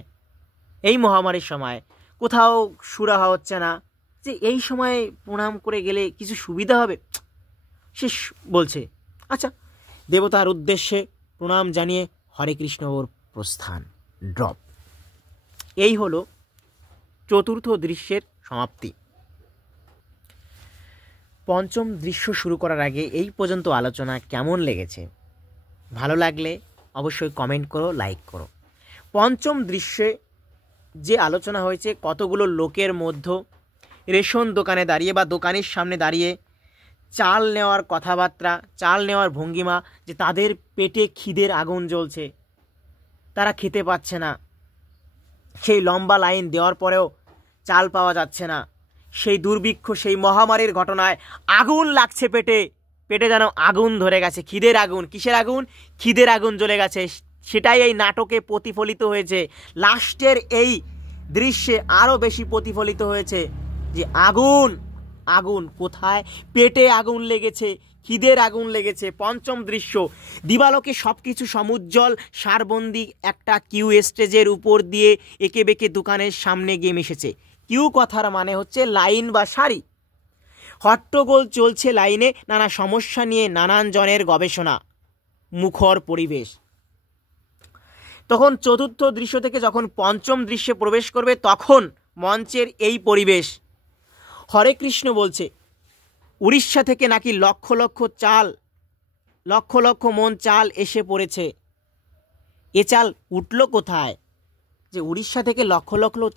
এই মহামারীর সময় কোথাও সুরাহা হচ্ছে না, যে এই সময় প্রণাম করে গেলে কিছু সুবিধা হবে। সে বলছে আচ্ছা। দেবতার উদ্দেশ্যে প্রণাম জানিয়ে হরে কৃষ্ণ ওর প্রস্থান, ড্রপ। এই হলো চতুর্থ দৃশ্যের সমাপ্তি। পঞ্চম দৃশ্য শুরু করার আগে এই পর্যন্ত আলোচনা কেমন লেগেছে? ভালো লাগলে অবশ্যই কমেন্ট করো, লাইক করো। পঞ্চম দৃশ্যে যে আলোচনা হয়েছে কতগুলো লোকের মধ্যে রেশন দোকানে দাঁড়িয়ে বা দোকানের সামনে দাঁড়িয়ে চাল নেওয়ার কথাবার্তা, চাল নেওয়ার ভঙ্গিমা, যে তাদের পেটে খিদের আগুন জ্বলছে, তারা খেতে পাচ্ছে না, সেই লম্বা লাইন দেওয়ার পরেও চাল পাওয়া যাচ্ছে না, সেই দুর্ভিক্ষ, সেই মহামারীর ঘটনায় আগুন লাগছে পেটে, পেটে যেন আগুন ধরে গেছে, খিদের আগুন। কিসের আগুন? খিদের আগুন জ্বলে গেছে। সেটাই এই নাটকে প্রতিফলিত হয়েছে। লাস্টের এই দৃশ্যে আরও বেশি প্রতিফলিত হয়েছে যে আগুন, আগুন কোথায়? পেটে আগুন লেগেছে, খিদের আগুন লেগেছে। পঞ্চম দৃশ্য, দিবালোকে সব কিছু সমুজ্জ্বল সারবন্দি একটা কিউ স্টেজের উপর দিয়ে একে বেঁকে দোকানের সামনে গিয়ে মিশেছে। কিউ কথার মানে হচ্ছে লাইন বা সারি। হট্টগোল চলছে লাইনে, নানা সমস্যা নিয়ে নানান জনের গবেষণা, মুখর পরিবেশ। তখন চতুর্থ দৃশ্য থেকে যখন পঞ্চম দৃশ্যে প্রবেশ করবে তখন মঞ্চের এই পরিবেশ। হরে কৃষ্ণ বলছে উড়িষ্যা থেকে নাকি লক্ষ লক্ষ মন চাল এসে পড়েছে। এ চাল উঠল কোথায়? যে উড়িষ্যা থেকে লক্ষ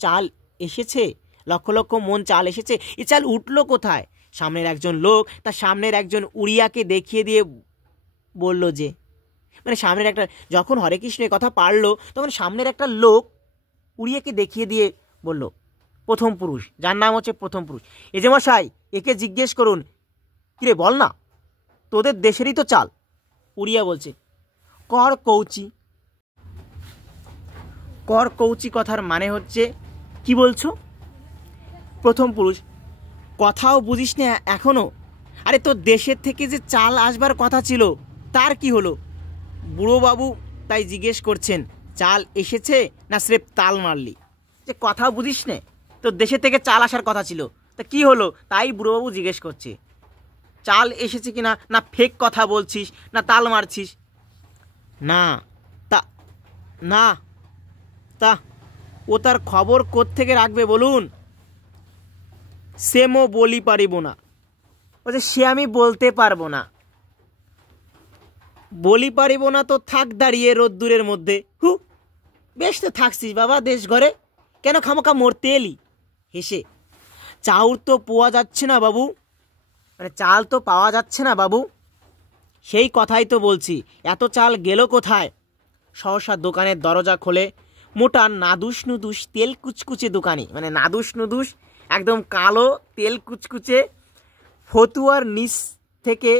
চাল এসেছে, লক্ষ মন চাল এসেছে, এ চাল উঠল কোথায়? সামনের একজন লোক তার সামনের একজন উড়িয়াকে দেখিয়ে দিয়ে বলল যে, মানে সামনের একটা, যখন হরে কৃষ্ণের কথা পারলো তখন সামনের একটা লোক উড়িয়েকে দেখিয়ে দিয়ে বলল, প্রথম পুরুষ, যার নাম হচ্ছে প্রথম পুরুষ, এ যে মশাই, একে জিজ্ঞেস করুন, কিরে বল না, তোদের দেশেরই তো চাল। উড়িয়া বলছে, কর কৌচি। কর কৌচি কথার মানে হচ্ছে, কি বলছো? প্রথম পুরুষ, কথাও বুঝিস না এখনো? আরে তোর দেশের থেকে যে চাল আসবার কথা ছিল, তার কি হলো? বুড়োবাবু তাই জিজ্ঞেস করছেন, চাল এসেছে না স্রেফ তাল মারলি? যে কথা বুঝিস নে, তোর দেশের থেকে চাল আসার কথা ছিল, তা কি হলো? তাই বুড়োবাবু জিজ্ঞেস করছে, চাল এসেছে কিনা, না ফেক কথা বলছিস, না তাল মারছিস? না তা না তা ও তার খবর কোত্থেকে রাখবে বলুন? সেমও বলি পারিব না। বলছে, সে আমি বলতে পারবো না। বলি পারিব না তো থাক দাঁড়িয়ে রোদ্দুরের মধ্যে। বেশ তো থাকছিস বাবা দেশ ঘরে, কেন খামোখা মরতে এলি? হেসে, চাউর তো পাওয়া যাচ্ছে না বাবু, মানে চাল তো পাওয়া যাচ্ছে না বাবু। সেই কথাই তো বলছি, এত চাল গেল কোথায়? সহসা দোকানের দরজা খোলে মোটা নাদুস নুদুস তেল কুচকুচে দোকানি, মানে নাদুস নুদুস একদম কালো তেল কুচকুচে, ফতুয়ার নিচ থেকে,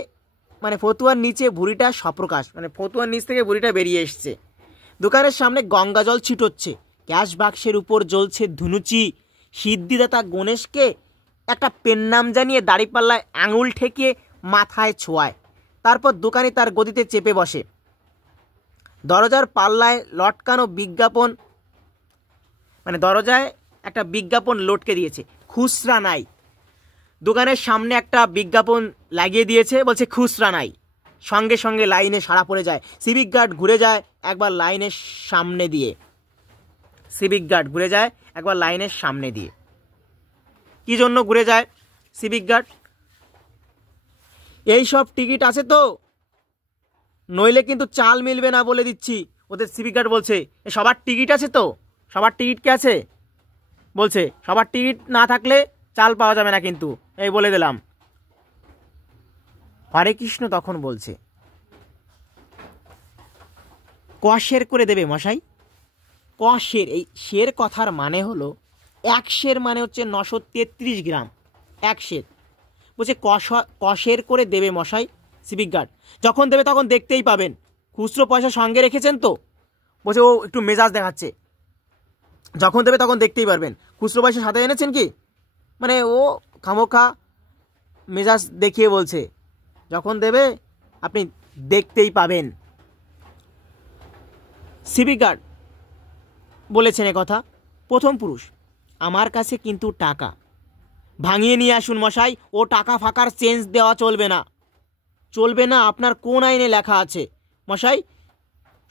মানে ফতুয়ার নিচে ভুঁড়িটা সপ্রকাশ, মানে ফতুয়ার নিচ থেকে ভুঁড়িটা বেরিয়ে এসছে। দোকানের সামনে গঙ্গা জল ছিটোচ্ছে, ক্যাশ বাক্সের উপর জ্বলছে ধুনুচি। সিদ্ধিদাতা গণেশকে একটা পেন নাম জানিয়ে দাড়িপাল্লায় আঙুল ঠেকিয়ে মাথায় ছোঁয়ায়। তারপর দোকানি তার গদিতে চেপে বসে। দরজার পাল্লায় লটকানো বিজ্ঞাপন, মানে দরজায় একটা বিজ্ঞাপন লটকে দিয়েছে, খুচরা নাই। দোকানের সামনে একটা বিজ্ঞাপন লাগিয়ে দিয়েছে, বলছে খুচরা নাই। সঙ্গে সঙ্গে লাইনে সাড়া পড়ে যায়। সিভিক গার্ড ঘুরে যায় একবার লাইনের সামনে দিয়ে। সিভিক গার্ড ঘুরে যায় একবার লাইনের সামনে দিয়ে। কি জন্য ঘুরে যায় সিভিক গার্ড? এই সব টিকিট আছে তো, নইলে কিন্তু চাল মিলবে না বলে দিচ্ছি। ওদের সিভিক গার্ড বলছে, সবার টিকিট আছে তো? সবার টিকিট কি আছে? বলছে, সবার টিকিট না থাকলে চাল পাওয়া যাবে না কিন্তু, এই বলে দিলাম। হরে কৃষ্ণ তখন বলছে, কশের করে দেবে মশাই? কশের, এই শের কথার মানে হলো, এক শের মানে হচ্ছে 933 গ্রাম, এক শের। বলছে কশের করে দেবে মশাই। সিভিক গার্ড, যখন দেবে তখন দেখতেই পাবেন। খুচরো পয়সা সঙ্গে রেখেছেন তো? বলছে, ও একটু মেজাজ দেখাচ্ছে। যখন দেবে তখন দেখতেই পারবেন। খুচরো পয়সা সাথে এনেছেন কি? মানে ও খামোখা মেজাজ দেখিয়ে বলছে, যখন দেবে আপনি দেখতেই পাবেন। সিভিক গার্ড বলেছেন কথা। প্রথম পুরুষ, আমার কাছে কিন্তু টাকা, ভাঙিয়ে নিয়ে আসুন মশাই। ও টাকা ফাঁকার চেঞ্জ দেওয়া চলবে না। চলবে না? আপনার কোন আইনে লেখা আছে মশাই?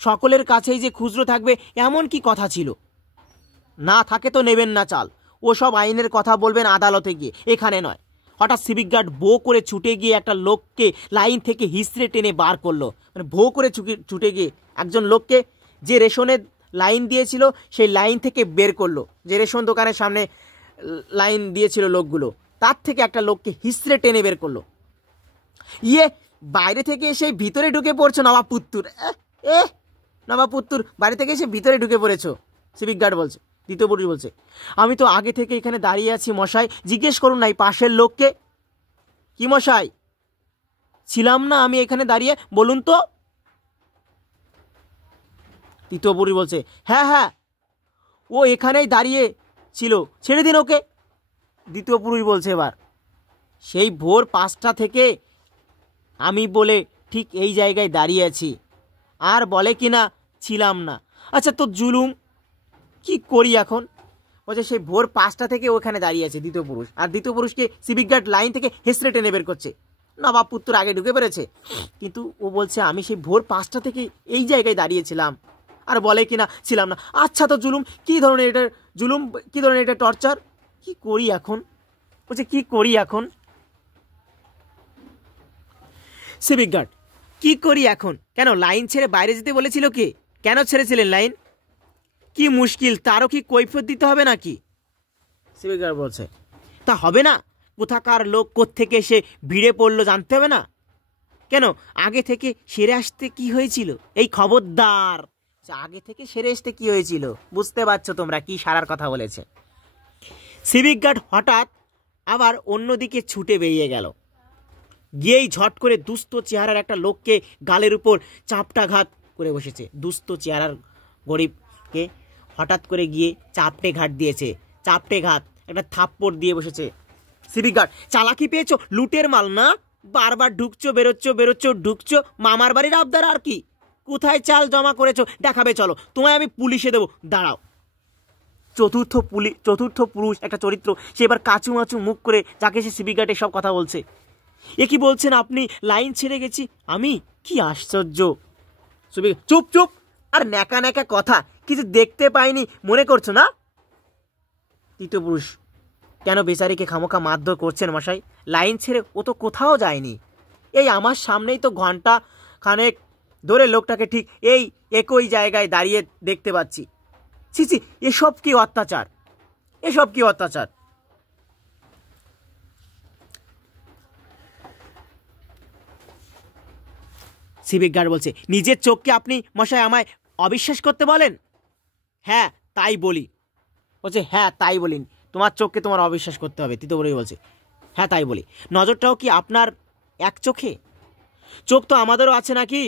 সকলের কাছেই যে খুচরো থাকবে এমন কি কথা ছিল? না থাকে তো নেবেন না চাল। ও সব আইনের কথা বলবেন আদালতে গিয়ে, এখানে নয়। হঠাৎ সিভিক গার্ড ভো করে ছুটে গিয়ে একটা লোককে লাইন থেকে হিসড়ে টেনে বার করলো। মানে ভো করে ছুটে গিয়ে একজন লোককে, যে রেশনের লাইন দিয়েছিল সেই লাইন থেকে বের করলো। যে রেশন দোকানের সামনে লাইন দিয়েছিল লোকগুলো, তার থেকে একটা লোককে হিসড়ে টেনে বের করলো। ইয়ে, বাইরে থেকে এসে ভিতরে ঢুকে পড়ছো নবাবপুত্তুর? নবাবপুত্তুর, বাইরে থেকে এসে ভিতরে ঢুকে পড়েছো? সিভিক গার্ড বলছে। দ্বিতীয় পুরুষ বলছে, আমি তো আগে থেকে এখানে দাঁড়িয়ে আছি মশাই, জিজ্ঞেস করুন না এই পাশের লোককে। কি মশাই, ছিলাম না আমি এখানে দাঁড়িয়ে, বলুন তো। তৃতীয় পুরুষ বলছে, হ্যাঁ হ্যাঁ, ও এখানেই দাঁড়িয়ে ছিল, ছেড়ে দিন ওকে। দ্বিতীয় পুরুষ বলছে এবার, সেই ভোর 5টা থেকে আমি বলে ঠিক এই জায়গায় দাঁড়িয়ে আছি, আর বলে কিনা ছিলাম না। আচ্ছা, তো জুলুম কি করি এখন? বলছে, সেই ভোর 5টা থেকে ওখানে দাঁড়িয়ে আছে দ্বিতীয় পুরুষ। আর দ্বিতীয় পুরুষকে সিভিক গার্ড লাইন থেকে হেসড়ে টেনে বের করছে। নবাবপুত্র আগে ঢুকে পেরেছে, কিন্তু ও বলছে আমি সেই ভোর 5টা থেকে এই জায়গায় দাঁড়িয়েছিলাম, আর বলে কিনা ছিলাম না। আচ্ছা, তো জুলুম কি ধরনের এটা? জুলুম কি ধরনের এটা? টর্চার? কি করি এখন? বলছে, কি করি এখন? সিভিক গার্ড, কি করি এখন? কেন লাইন ছেড়ে বাইরে যেতে বলেছিল কে? কেন ছেড়েছিলেন লাইন? কি মুশকিল, তারও কি কৈফিয়ত দিতে হবে নাকি? সিভিক গার্ড বলছে, তা হবে না? কোথাকার লোক কোত্থেকে এসে ভিড়ে পড়লো জানতে হবে না? কেন আগে থেকে সেরে আসতে কি হয়েছিল? এই খবরদার, আগে থেকে সেরে আসতে কি হয়েছিল, বুঝতে পারছো তোমরা কি সারার কথা বলেছে। সিভিক গার্ড হঠাৎ আবার অন্যদিকে ছুটে বেরিয়ে গেল, গিয়েই ঝট করে দুস্থ চেহারার একটা লোককে গালের উপর চাপটাঘাত করে বসেছে। দুস্থ চেহারার গরিবকে হঠাৎ করে গিয়ে চাপটে ঘাট দিয়েছে, চাপটে ঘাত একটা থাপ্পড় দিয়ে বসেছে। সিভিক গার্ড, চালাকি পেয়েছো, লুটের মাল না, বারবার ঢুকছো বেরোচ্ছো ঢুকছো, মামার বাড়ির আবদার আর কি, কোথায় চাল জমা করেছো দেখাবে, চলো তোমায় আমি পুলিশে দেবো, দাঁড়াও। চতুর্থ পুরুষ একটা চরিত্র, সে এবার কাচু মাচু মুখ করে যাকে সে সিভিক গার্ডের সব কথা বলছে। এ কি বলছেন আপনি, লাইন ছেড়ে গেছি আমি, কি আশ্চর্য। চুপ চুপ, আর ন্যাকা ন্যাকা কথা, কিছু দেখতে পাইনি মনে করছো না? তৃতীয় পুরুষ, কেন বেচারিকে খামোখা মারধর করছেন মশাই? লাইন ছেড়ে ও তো কোথাও যায়নি, এই আমার সামনেই তো ঘন্টা খানেক ধরে লোকটাকে ঠিক এই একই জায়গায় দাঁড়িয়ে দেখতে পাচ্ছি। ছি ছি, এসব কি অত্যাচার, এসব কি অত্যাচার। সিভিক গার্ড বলছে, নিজের চোখকে আপনি মশাই আমায় অবিশ্বাস করতে বলেন? হ্যাঁ তাই বলি। বলছে হ্যাঁ তাই বলিন, তোমার চোখকে তোমার অবিশ্বাস করতে হবে। তৃতীয় পুরুষ বলছে হ্যাঁ তাই বলি। নজরটাও কি আপনার এক চোখে? চোখ তো আমাদেরও আছে নাকি?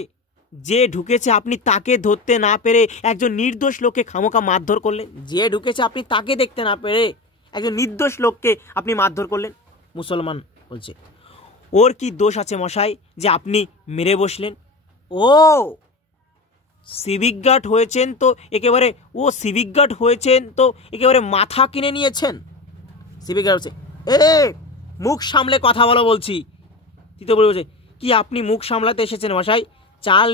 যে ঢুকেছে আপনি তাকে ধরতে না পেরে একজন নির্দোষ লোককে খামোখা মারধর করলেন। যে ঢুকেছে আপনি তাকে দেখতে না পেরে একজন নির্দোষ লোককে আপনি মারধর করলেন। মুসলমান বলছে, ওর কি দোষ আছে মশাই যে আপনি মেরে বসলেন? ও সিভিক গার্ড হয়েছেন তো একেবারে, ও সিভিক গার্ড হয়েছেন তো একেবারে মাথা কিনে নিয়েছেন। সিভিক গার্ড বলছে, এ মুখ সামলে কথা বলো বলছি। তৃতীয় পুরুষ বলছে, কি আপনি মুখ সামলাতে এসেছেন মশাই? চাল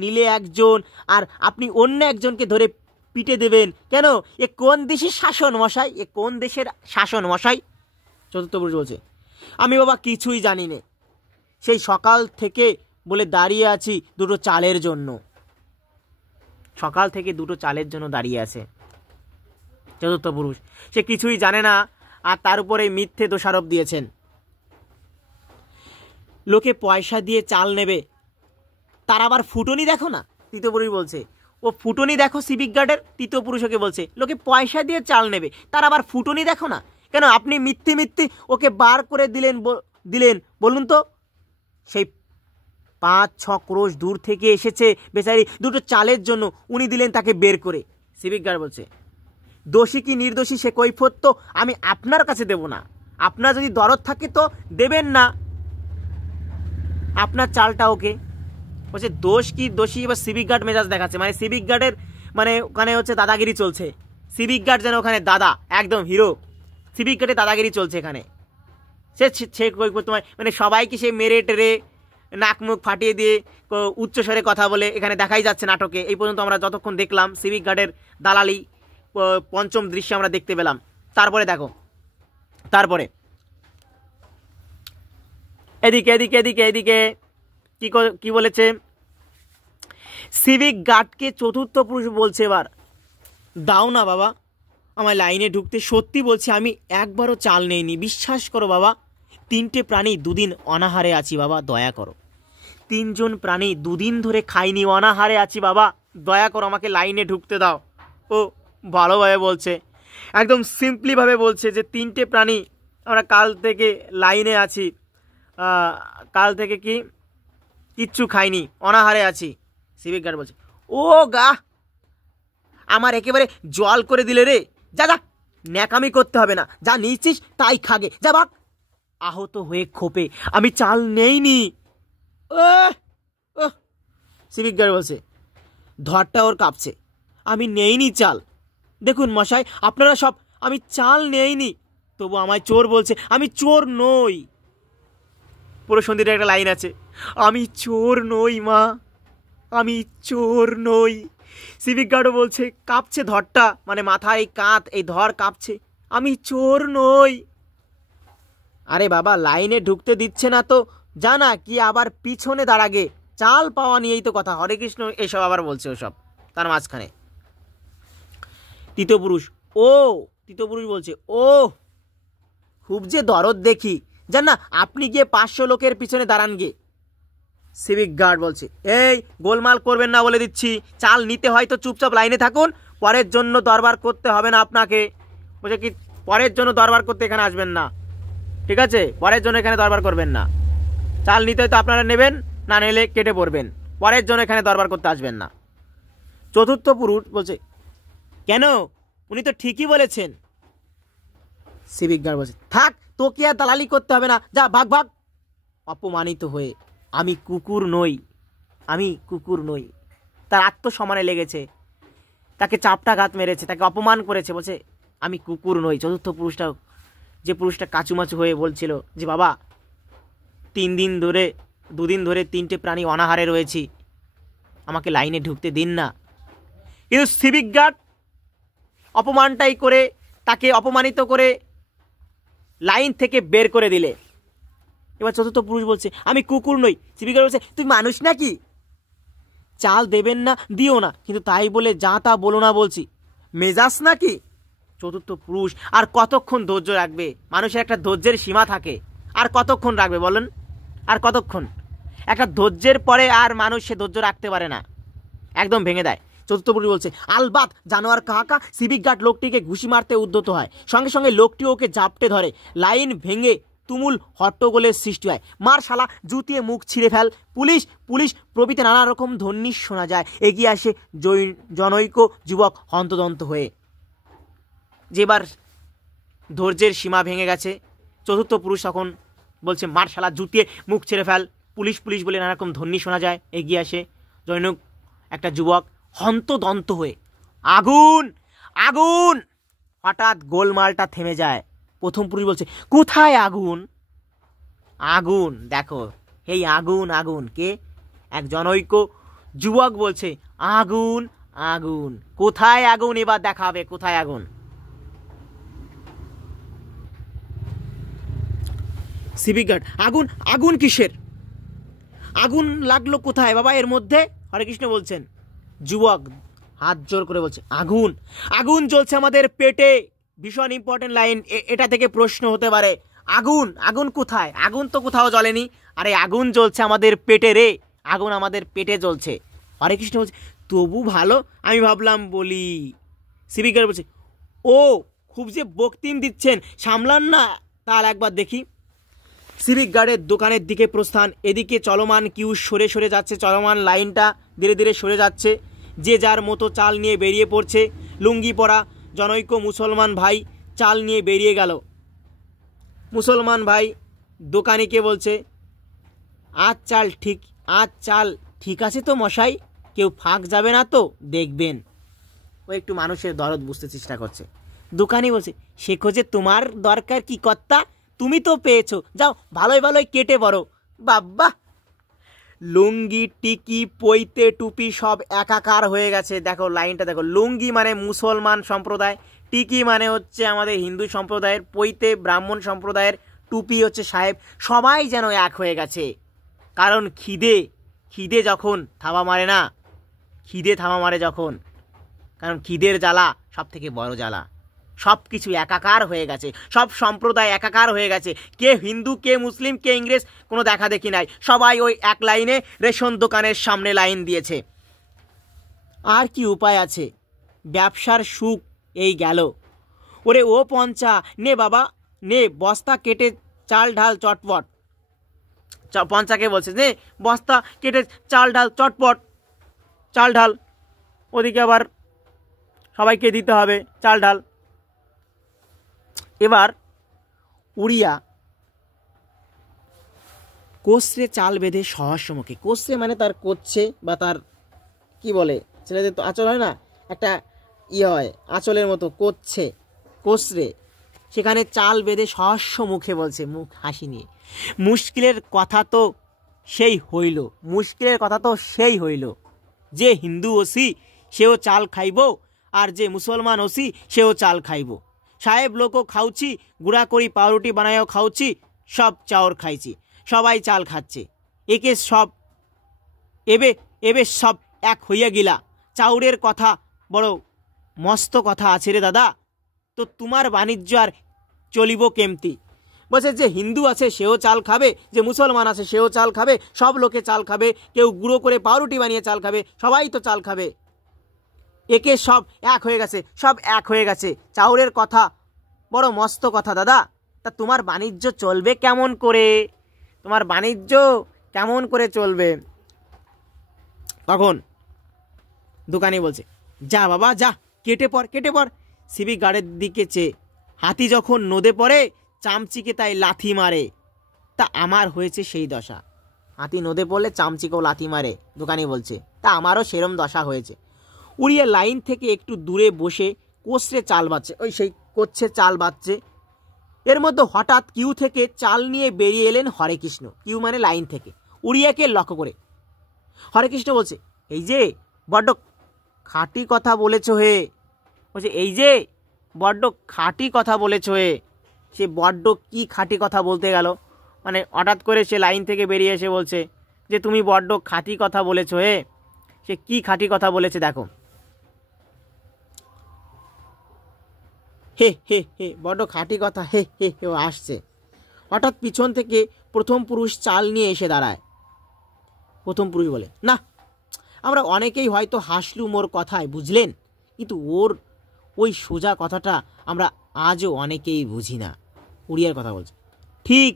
নিলে একজন আর আপনি অন্য একজনকে ধরে পিটে দেবেন কেন? এ কোন দেশের শাসন মশাই, এ কোন দেশের শাসন মশাই? চতুর্থ পুরুষ বলছে, আমি বাবা কিছুই জানি না, সেই সকাল থেকে বলে দাঁড়িয়ে আছি দুটো চালের জন্য, সকাল থেকে দুটো চালের জন্য দাঁড়িয়ে আছে। চতুর্থ পুরুষ, সে কিছুই জানে না আর তার উপরে মিথ্যে দোষারোপ দিয়েছেন। লোকে পয়সা দিয়ে চাল নেবে, তার আবার ফুটনি দেখো না। তৃতীয় পুরুষ বলছে, ও ফুটনি দেখো সিভিক গার্ডের। তৃতীয় পুরুষকে বলছে, লোকে পয়সা দিয়ে চাল নেবে, তার আবার ফুটনি দেখো না কেন? আপনি মিথ্যে ওকে বার করে দিলেন বলুন তো? সেই 5-6 ক্রোশ দূর থেকে এসেছে বেচারি দুটো চালের জন্য, উনি দিলেন তাকে বের করে। সিভিক গার্ড বলছে, দোষী কি নির্দোষী সে কৈফিয়ত তো আমি আপনার কাছে দেব না, আপনার যদি দরদ থাকে তো দেবেন না আপনার চালটা ওকে। বলছে দোষ কি দোষী? এবার সিভিক গার্ড মেজাজ দেখাচ্ছে, মানে সিভিক গার্ডের মানে ওখানে হচ্ছে দাদাগিরি চলছে। সিভিক গার্ড যেন ওখানে দাদা, একদম হিরো। সিভিক গার্ডে দাদাগিরি চলছে এখানে। সে তোমার মানে সবাইকে সে মেরে টেরে নাক মুখ ফাটিয়ে দিয়ে উচ্চস্বরে কথা বলে এখানে দেখাই যাচ্ছে নাটকে। এই পর্যন্ত আমরা যতক্ষণ দেখলাম সিভিক গার্ডের দালালি, পঞ্চম দৃশ্য আমরা দেখতে পেলাম। তারপরে দেখো, তারপরে এদিকে কি বলেছে সিভিক গার্ডকে? চতুর্থ পুরুষ বলছে, এবার দাও না বাবা আমায় লাইনে ঢুকতে, সত্যি বলছি আমি একবারও চাল নেইনি, বিশ্বাস করো বাবা। 3টে প্রাণী 2 দিন অনাহারে আছি বাবা, দয়া করো। 3 জন প্রাণী 2 দিন ধরে খাইনি, অনাহারে আছি বাবা, দয়া করো আমাকে লাইনে ঢুকতে দাও। ও ভালোভাবে বলছে, একদম সিম্পলিভাবে বলছে যে 3টে প্রাণী আমরা কাল থেকে লাইনে আছি, কাল থেকে কিচ্ছু খাইনি, অনাহারে আছি। সিভিক গার্ড বলছে, ও গা আমার একেবারে জল করে দিলে রে, যা ন্যাকামি করতে হবে না, যা নিচ্ছিস তাই খাগে, যা ভাগ। আহত হয়ে খোপে, আমি চাল নেইনি। সিভিক গার্ড বলছে, ধরটা ওর কাঁপছে, আমি নেইনি চাল। দেখুন মশাই আপনারা সব, আমি চাল নেইনি, তবু আমায় চোর বলছে, আমি চোর নই। পুরো সন্ধির একটা লাইন আছে, আমি চোর নই মা, আমি চোর নই। সিভিক গার্ডও বলছে, কাঁপছে ধরটা, মানে মাথায় এই কাঁধ এই ধর কাঁপছে, আমি চোর নই। আরে বাবা লাইনে ঢুকতে দিচ্ছে না তো জানা কি আবার পিছনে দাঁড়াগে, চাল পাওয়া নিয়েই তো কথা, হরে কৃষ্ণ এসব আবার বলছে ওসব তার মাঝখানে। তৃতীয় পুরুষ বলছে, ও খুব যে দরদ দেখি জান না, আপনি গিয়ে 500 লোকের পিছনে দাঁড়ান গে। সিভিক গার্ড বলছে, এই গোলমাল করবেন না বলে দিচ্ছি, চাল নিতে হয় তো চুপচাপ লাইনে থাকুন, পরের জন্য দরবার করতে হবে না আপনাকে। বলছে কি পরের জন্য দরবার করতে এখানে আসবেন না, ঠিক আছে, পরের জন্য এখানে দরবার করবেন না, চাল নিতে হয় তো আপনারা নেবেন, না নিলে কেটে পড়বেন, পরের জন্য এখানে দরবার করতে আসবেন না। চতুর্থ পুরুষ বলছে, কেন, উনি তো ঠিকই বলেছেন। সিভিক গার্ড বলছে, থাক, তোকে আর দালালি করতে হবে না, যা ভাগ ভাগ। অপমানিত হয়ে, আমি কুকুর নই, আমি কুকুর নই, তার আত্মসম্মানে লেগেছে, তাকে চাপটাঘাত মেরেছে, তাকে অপমান করেছে, বলছে আমি কুকুর নই। চতুর্থ পুরুষটা, যে পুরুষটা কাচুমাচু হয়ে বলছিল যে বাবা 2 দিন ধরে 3টে প্রাণী অনাহারে রয়েছি, আমাকে লাইনে ঢুকতে দিন না। কিন্তু সিভিক গার্ড অপমানটাই করে, তাকে অপমানিত করে লাইন থেকে বের করে দিলে। এবার চতুর্থ পুরুষ বলছে, আমি কুকুর নই। সিভিক গার্ড বলছে, তুই মানুষ নাকি, চাল দেবেন না দিও না, কিন্তু তাই বলে যা তা বলো না বলছি, মেজাজ নাকি। চতুর্থ পুরুষ আর কতক্ষণ ধৈর্য রাখবে? মানুষের একটা ধৈর্যের সীমা থাকে, আর কতক্ষণ রাখবে বলেন, আর কতক্ষণ? একটা ধৈর্যের পরে আর মানুষ সে ধৈর্য রাখতে পারে না, একদম ভেঙে দেয়। চতুর্থ পুরুষ বলছে, আলবাত জানোয়ার কাকা। সিভিক গার্ড লোকটিকে ঘুষি মারতে উদ্যত হয়, সঙ্গে সঙ্গে লোকটি ওকে জাপটে ধরে, লাইন ভেঙে তুমুল হট্টগোলের সৃষ্টি হয়। মার শালা, জুতিয়ে মুখ ছিঁড়ে ফেল, পুলিশ পুলিশ প্রভৃতি নানা রকম ধ্বনি শোনা যায়। এগিয়ে আসে জনৈক যুবক হন্তদন্ত হয়ে, যেবার ধৈর্যের সীমা ভেঙে গেছে। চতুর্থ পুরুষ তখন বলছে, মার শালা, জুতিয়ে মুখ ছেড়ে ফেল, পুলিশ পুলিশ বলে নানা রকম ধ্বনি শোনা যায়। এগিয়ে আসে জনৈক একটা যুবক হন্তদন্ত হয়ে, আগুন আগুন। হঠাৎ গোলমালটা থেমে যায়। প্রথম পুরুষ বলছে, কোথায় আগুন? আগুন দেখো, এই আগুন আগুন কে? এক জনৈক যুবক বলছে, আগুন আগুন। কোথায় আগুন? এবার দেখাবে কোথায় আগুন। সিভিক গার্ড, আগুন আগুন কিসের? আগুন লাগলো কোথায় বাবা এর মধ্যে? হরে কৃষ্ণ বলছেন। যুবক হাত জোর করে বলছে, আগুন আগুন জ্বলছে আমাদের পেটে। ভীষণ ইম্পর্টেন্ট লাইন, এটা থেকে প্রশ্ন হতে পারে। আগুন আগুন কোথায়? আগুন তো কোথাও জ্বলেনি। আরে আগুন জ্বলছে আমাদের পেটে রে, আগুন আমাদের পেটে জ্বলছে। হরে কৃষ্ণ বলছে, তবু ভালো, আমি ভাবলাম বলি। সিভিক গার্ড বলছে, ও খুব যে বক্তিম দিচ্ছেন, সামলান না, তাহলে একবার দেখি। সিভিক গার্ডের দোকানের দিকে প্রস্থান। এদিকে চলমান কিউ সরে সরে যাচ্ছে, চলমান লাইনটা ধীরে ধীরে সরে যাচ্ছে। যে যার মতো চাল নিয়ে বেরিয়ে পড়ছে। লুঙ্গি পরা জনৈক মুসলমান ভাই চাল নিয়ে বেরিয়ে গেল। মুসলমান ভাই দোকানিকে বলছে, আজ চাল ঠিক আছে তো মশাই, কেউ ফাঁক যাবে না তো দেখবেন। ও একটু মানুষের দরদ বুঝতে চেষ্টা করছে। দোকানি বলছে, সে খোঁজে তোমার দরকার কি কর্তা, তুমি তো পেয়েছো, যাও ভালোই ভালোই কেটে পড়ো। বাবা, লুঙ্গি টিকি পৈতে টুপি সব একাকার হয়ে গেছে। দেখো লাইনটা দেখো, লুঙ্গি মানে মুসলমান সম্প্রদায়, টিকি মানে হচ্ছে আমাদের হিন্দু সম্প্রদায়ের, পৈতে ব্রাহ্মণ সম্প্রদায়ের, টুপি হচ্ছে সাহেব, সবাই যেন এক হয়ে গেছে। কারণ খিদে যখন থাবা মারে না, খিদে থাবা মারে যখন, কারণ খিদের জ্বালা সব থেকে বড় জ্বালা। সব কিছু একাকার হয়ে গেছে, সব সম্প্রদায় একাকার হয়ে গেছে। কে হিন্দু, কে মুসলিম, কে ইংরেজ, কোনো দেখা দেখি নাই, সবাই ওই এক লাইনে রেশন দোকানের সামনে লাইন দিয়েছে। আর কি উপায় আছে? ব্যবসার সুখ এই গেল। ওরে ও পঞ্চা, নে বাবা নে, বস্তা কেটে চাল ঢাল চটপট। পঞ্চাকে বলছে, নে বস্তা কেটে চাল ঢাল চটপট, চাল ঢাল। ওদিকে আবার সবাইকে দিতে হবে চাল ঢাল। এবার উড়িয়া কোষরে চাল বেঁধে সহস্রমুখে, কোষরে মানে তার কোচ্ছে বা তার কি বলে, ছেলেদের তো আঁচল হয় না, একটা হয় আঁচলের মতো, কোষরে, সেখানে চাল বেঁধে সহস্র মুখে বলছে, মুখ হাসি নিয়ে, মুশকিলের কথা তো সেই হইল, যে হিন্দু ওসি সেও চাল খাইব, আর যে মুসলমান ওসি সেও চাল খাইব। সাহেব লোকও খাউছি, গুঁড়া করি পাউরুটি বানায়ও খাউছি, সব চাউর খাইছি, সবাই চাল খাচ্ছে। এবে সব এক হইয়া গিলা। চাউরের কথা বড় মস্ত কথা আছে রে দাদা, তো তোমার বাণিজ্য আর চলিব কেমতি? বলছে যে হিন্দু আছে সেও চাল খাবে, যে মুসলমান আছে সেও চাল খাবে, সব লোকে চাল খাবে, কেউ গুঁড়ো করে পাউরুটি বানিয়ে চাল খাবে, সবাই তো চাল খাবে, একে সব এক হয়ে গেছে, সব এক হয়ে গেছে। চাউরের কথা বড় মস্ত কথা দাদা, তা তোমার বাণিজ্য চলবে কেমন করে? তোমার বাণিজ্য কেমন করে চলবে? তখন দোকানি বলছে, যা বাবা যা, কেটে পড় কেটে পড়। সিভিক গার্ডের দিকে চেয়ে, হাতি যখন নদে পড়ে চামচিকে তাই লাথি মারে, তা আমার হয়েছে সেই দশা। হাতি নদে পড়লে চামচিকেও লাথি মারে, দোকানি বলছে, তা আমারও সেরম দশা হয়েছে। উড়িয়ে লাইন থেকে একটু দূরে বসে কোষে চাল বাচ্ছে, ওই সেই কোচ্ছে চাল বাচ্ছে। এর মধ্যে হঠাৎ কিউ থেকে চাল নিয়ে বেরিয়ে এলেন হরেকৃষ্ণ। কিউ মানে লাইন থেকে। উড়িয়াকে লক্ষ্য করে হরেকৃষ্ণ বলছে, এই যে বড্ড খাঁটি কথা বলেছ হে। বলছে, এই যে বড্ড খাঁটি কথা বলেছ হে। সে বড্ড কি খাঁটি কথা বলতে গেল, মানে হঠাৎ করে সে লাইন থেকে বেরিয়ে এসে বলছে যে তুমি বড্ড খাঁটি কথা বলেছ হে। সে কি খাঁটি কথা বলেছে দেখো, হে হে হে, বড্ড খাঁটি কথা, হে হে হে আসছে। হঠাৎ পিছন থেকে প্রথম পুরুষ চাল নিয়ে এসে দাঁড়ায়। প্রথম পুরুষ বলে, না আমরা অনেকেই হয়তো হাসলুম ওর কথায়, বুঝলেন, কিন্তু ওর ওই সোজা কথাটা আমরা আজও অনেকেই বুঝি না। উড়িয়ার কথা বলছে, ঠিক,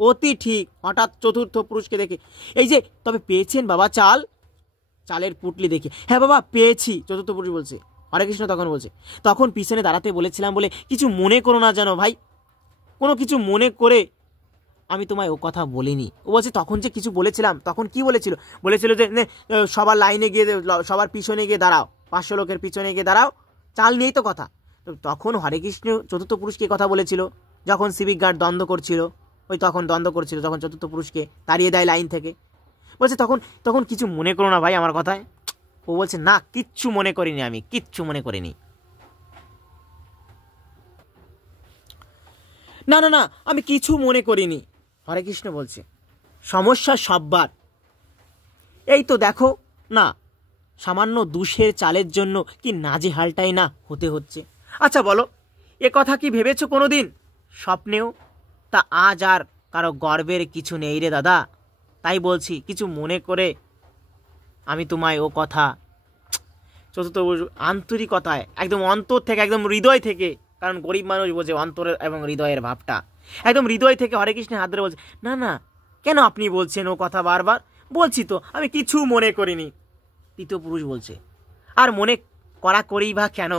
অতি ঠিক। হঠাৎ চতুর্থ পুরুষকে দেখে, এই যে তবে পেয়েছেন বাবা চাল? চালের পুটলি দেখে, হ্যাঁ বাবা পেয়েছি। চতুর্থ পুরুষ বলছে। হরেকৃষ্ণ তখন বলছে, তখন পিছনে দাঁড়াতে বলেছিলাম বলে কিছু মনে করো না যেন ভাই, কোনো কিছু মনে করে আমি তোমায় ও কথা বলিনি। ও বলছে, তখন যে কিছু বলেছিলাম, তখন কি বলেছিল? বলেছিল যে সবার লাইনে গিয়ে, সবার পিছনে গিয়ে দাঁড়াও, 500 লোকের পিছনে গিয়ে দাঁড়াও, চাল নেই তো কথা। তখন হরেকৃষ্ণ চতুর্থ পুরুষকে কথা বলেছিল, যখন সিভিক গার্ড দ্বন্দ্ব করছিল, ওই তখন দ্বন্দ্ব করছিল, তখন চতুর্থ পুরুষকে তাড়িয়ে দেয় লাইন থেকে। বলছে, তখন কিছু মনে করো না ভাই আমার কথায়। ও বলছে, না কিচ্ছু মনে করিনি, আমি কিচ্ছু মনে করিনি। না না না, আমি কিছু মনে করিনি। হরেকৃষ্ণ বলছে, সমস্যা সববার, এই তো দেখো না, সামান্য দুশের চালের জন্য কি নাজেহালটাই না হতে হচ্ছে। আচ্ছা বলো, এ কথা কি ভেবেছো কোনোদিন স্বপ্নেও? তা আজ আর কারো গর্বের কিছু নেই রে দাদা। তাই বলছি, কিছু মনে করে আমি তোমায় ও কথা, চতুর্থ আন্তরিকতায়, একদম অন্তর থেকে, একদম হৃদয় থেকে, কারণ গরিব মানুষ বোঝে অন্তরের এবং হৃদয়ের ভাবটা, একদম হৃদয় থেকে হরেকৃষ্ণের হাত ধরে বলছে, না না কেন আপনি বলছেন ও কথা বারবার? বলছি তো আমি কিছু মনে করিনি। তৃতীয় পুরুষ বলছে, আর মনে করা করেই বা কেন,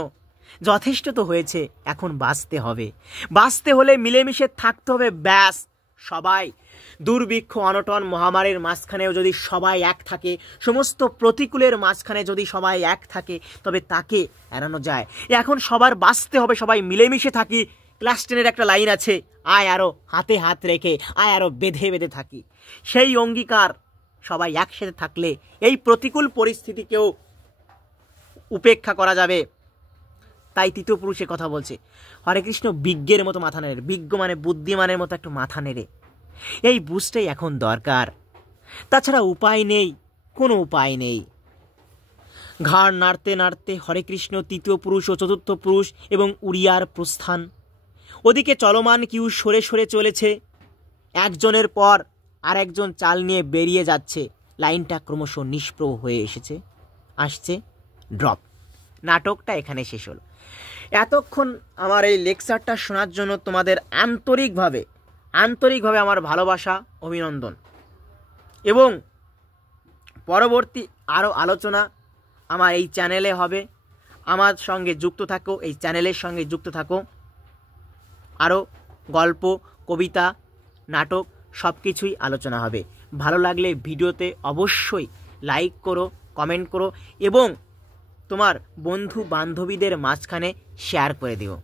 যথেষ্ট তো হয়েছে, এখন বাঁচতে হবে, বাঁচতে হলে মিলেমিশে থাকতে হবে, ব্যাস। সবাই দুর্ভিক্ষ অনটন মহামারীর মাঝখানেও যদি সবাই এক থাকে, সমস্ত প্রতিকূলের মাঝখানে যদি সবাই এক থাকে, তবে তাকে এড়ানো যায়। এখন সবার বাঁচতে হবে, সবাই মিলেমিশে থাকি। ক্লাস 10-এর একটা লাইন আছে, আয় আরো হাতে হাত রেখে, আয় আরো বেঁধে বেঁধে থাকি। সেই অঙ্গীকার, সবাই একসাথে থাকলে এই প্রতিকূল পরিস্থিতিকেও উপেক্ষা করা যাবে। তাই তৃতীয় পুরুষের কথা বলছে। হরেকৃষ্ণ বিজ্ঞের মতো মাথা নেড়ে, বিজ্ঞ মানে বুদ্ধিমানের মতো একটু মাথা নেড়ে, এই বুঝটাই এখন দরকার, তাছাড়া উপায় নেই, কোনো উপায় নেই। ঘাড় নাড়তে নাড়তে হরেকৃষ্ণ, তৃতীয় পুরুষ ও চতুর্থ পুরুষ এবং উড়িয়ার প্রস্থান। ওদিকে চলমান কিউ সরে সরে চলেছে, একজনের পর আর একজন চাল নিয়ে বেরিয়ে যাচ্ছে। লাইনটা ক্রমশ নিষ্প্রভ হয়ে আসছে ড্রপ। নাটকটা এখানে শেষ হলো। এতক্ষণ আমার এই লেকচারটা শোনার জন্য তোমাদের আন্তরিকভাবে আমার ভালোবাসা, অভিনন্দন। এবং পরবর্তী আরও আলোচনা আমার এই চ্যানেলে হবে। আমার সঙ্গে যুক্ত থাকো, এই চ্যানেলের সঙ্গে যুক্ত থাকো। আরও গল্প, কবিতা, নাটক সব কিছুই আলোচনা হবে। ভালো লাগলে ভিডিওতে অবশ্যই লাইক করো, কমেন্ট করো এবং তোমার বন্ধু বান্ধবীদের মাঝখানে শেয়ার করে দিও।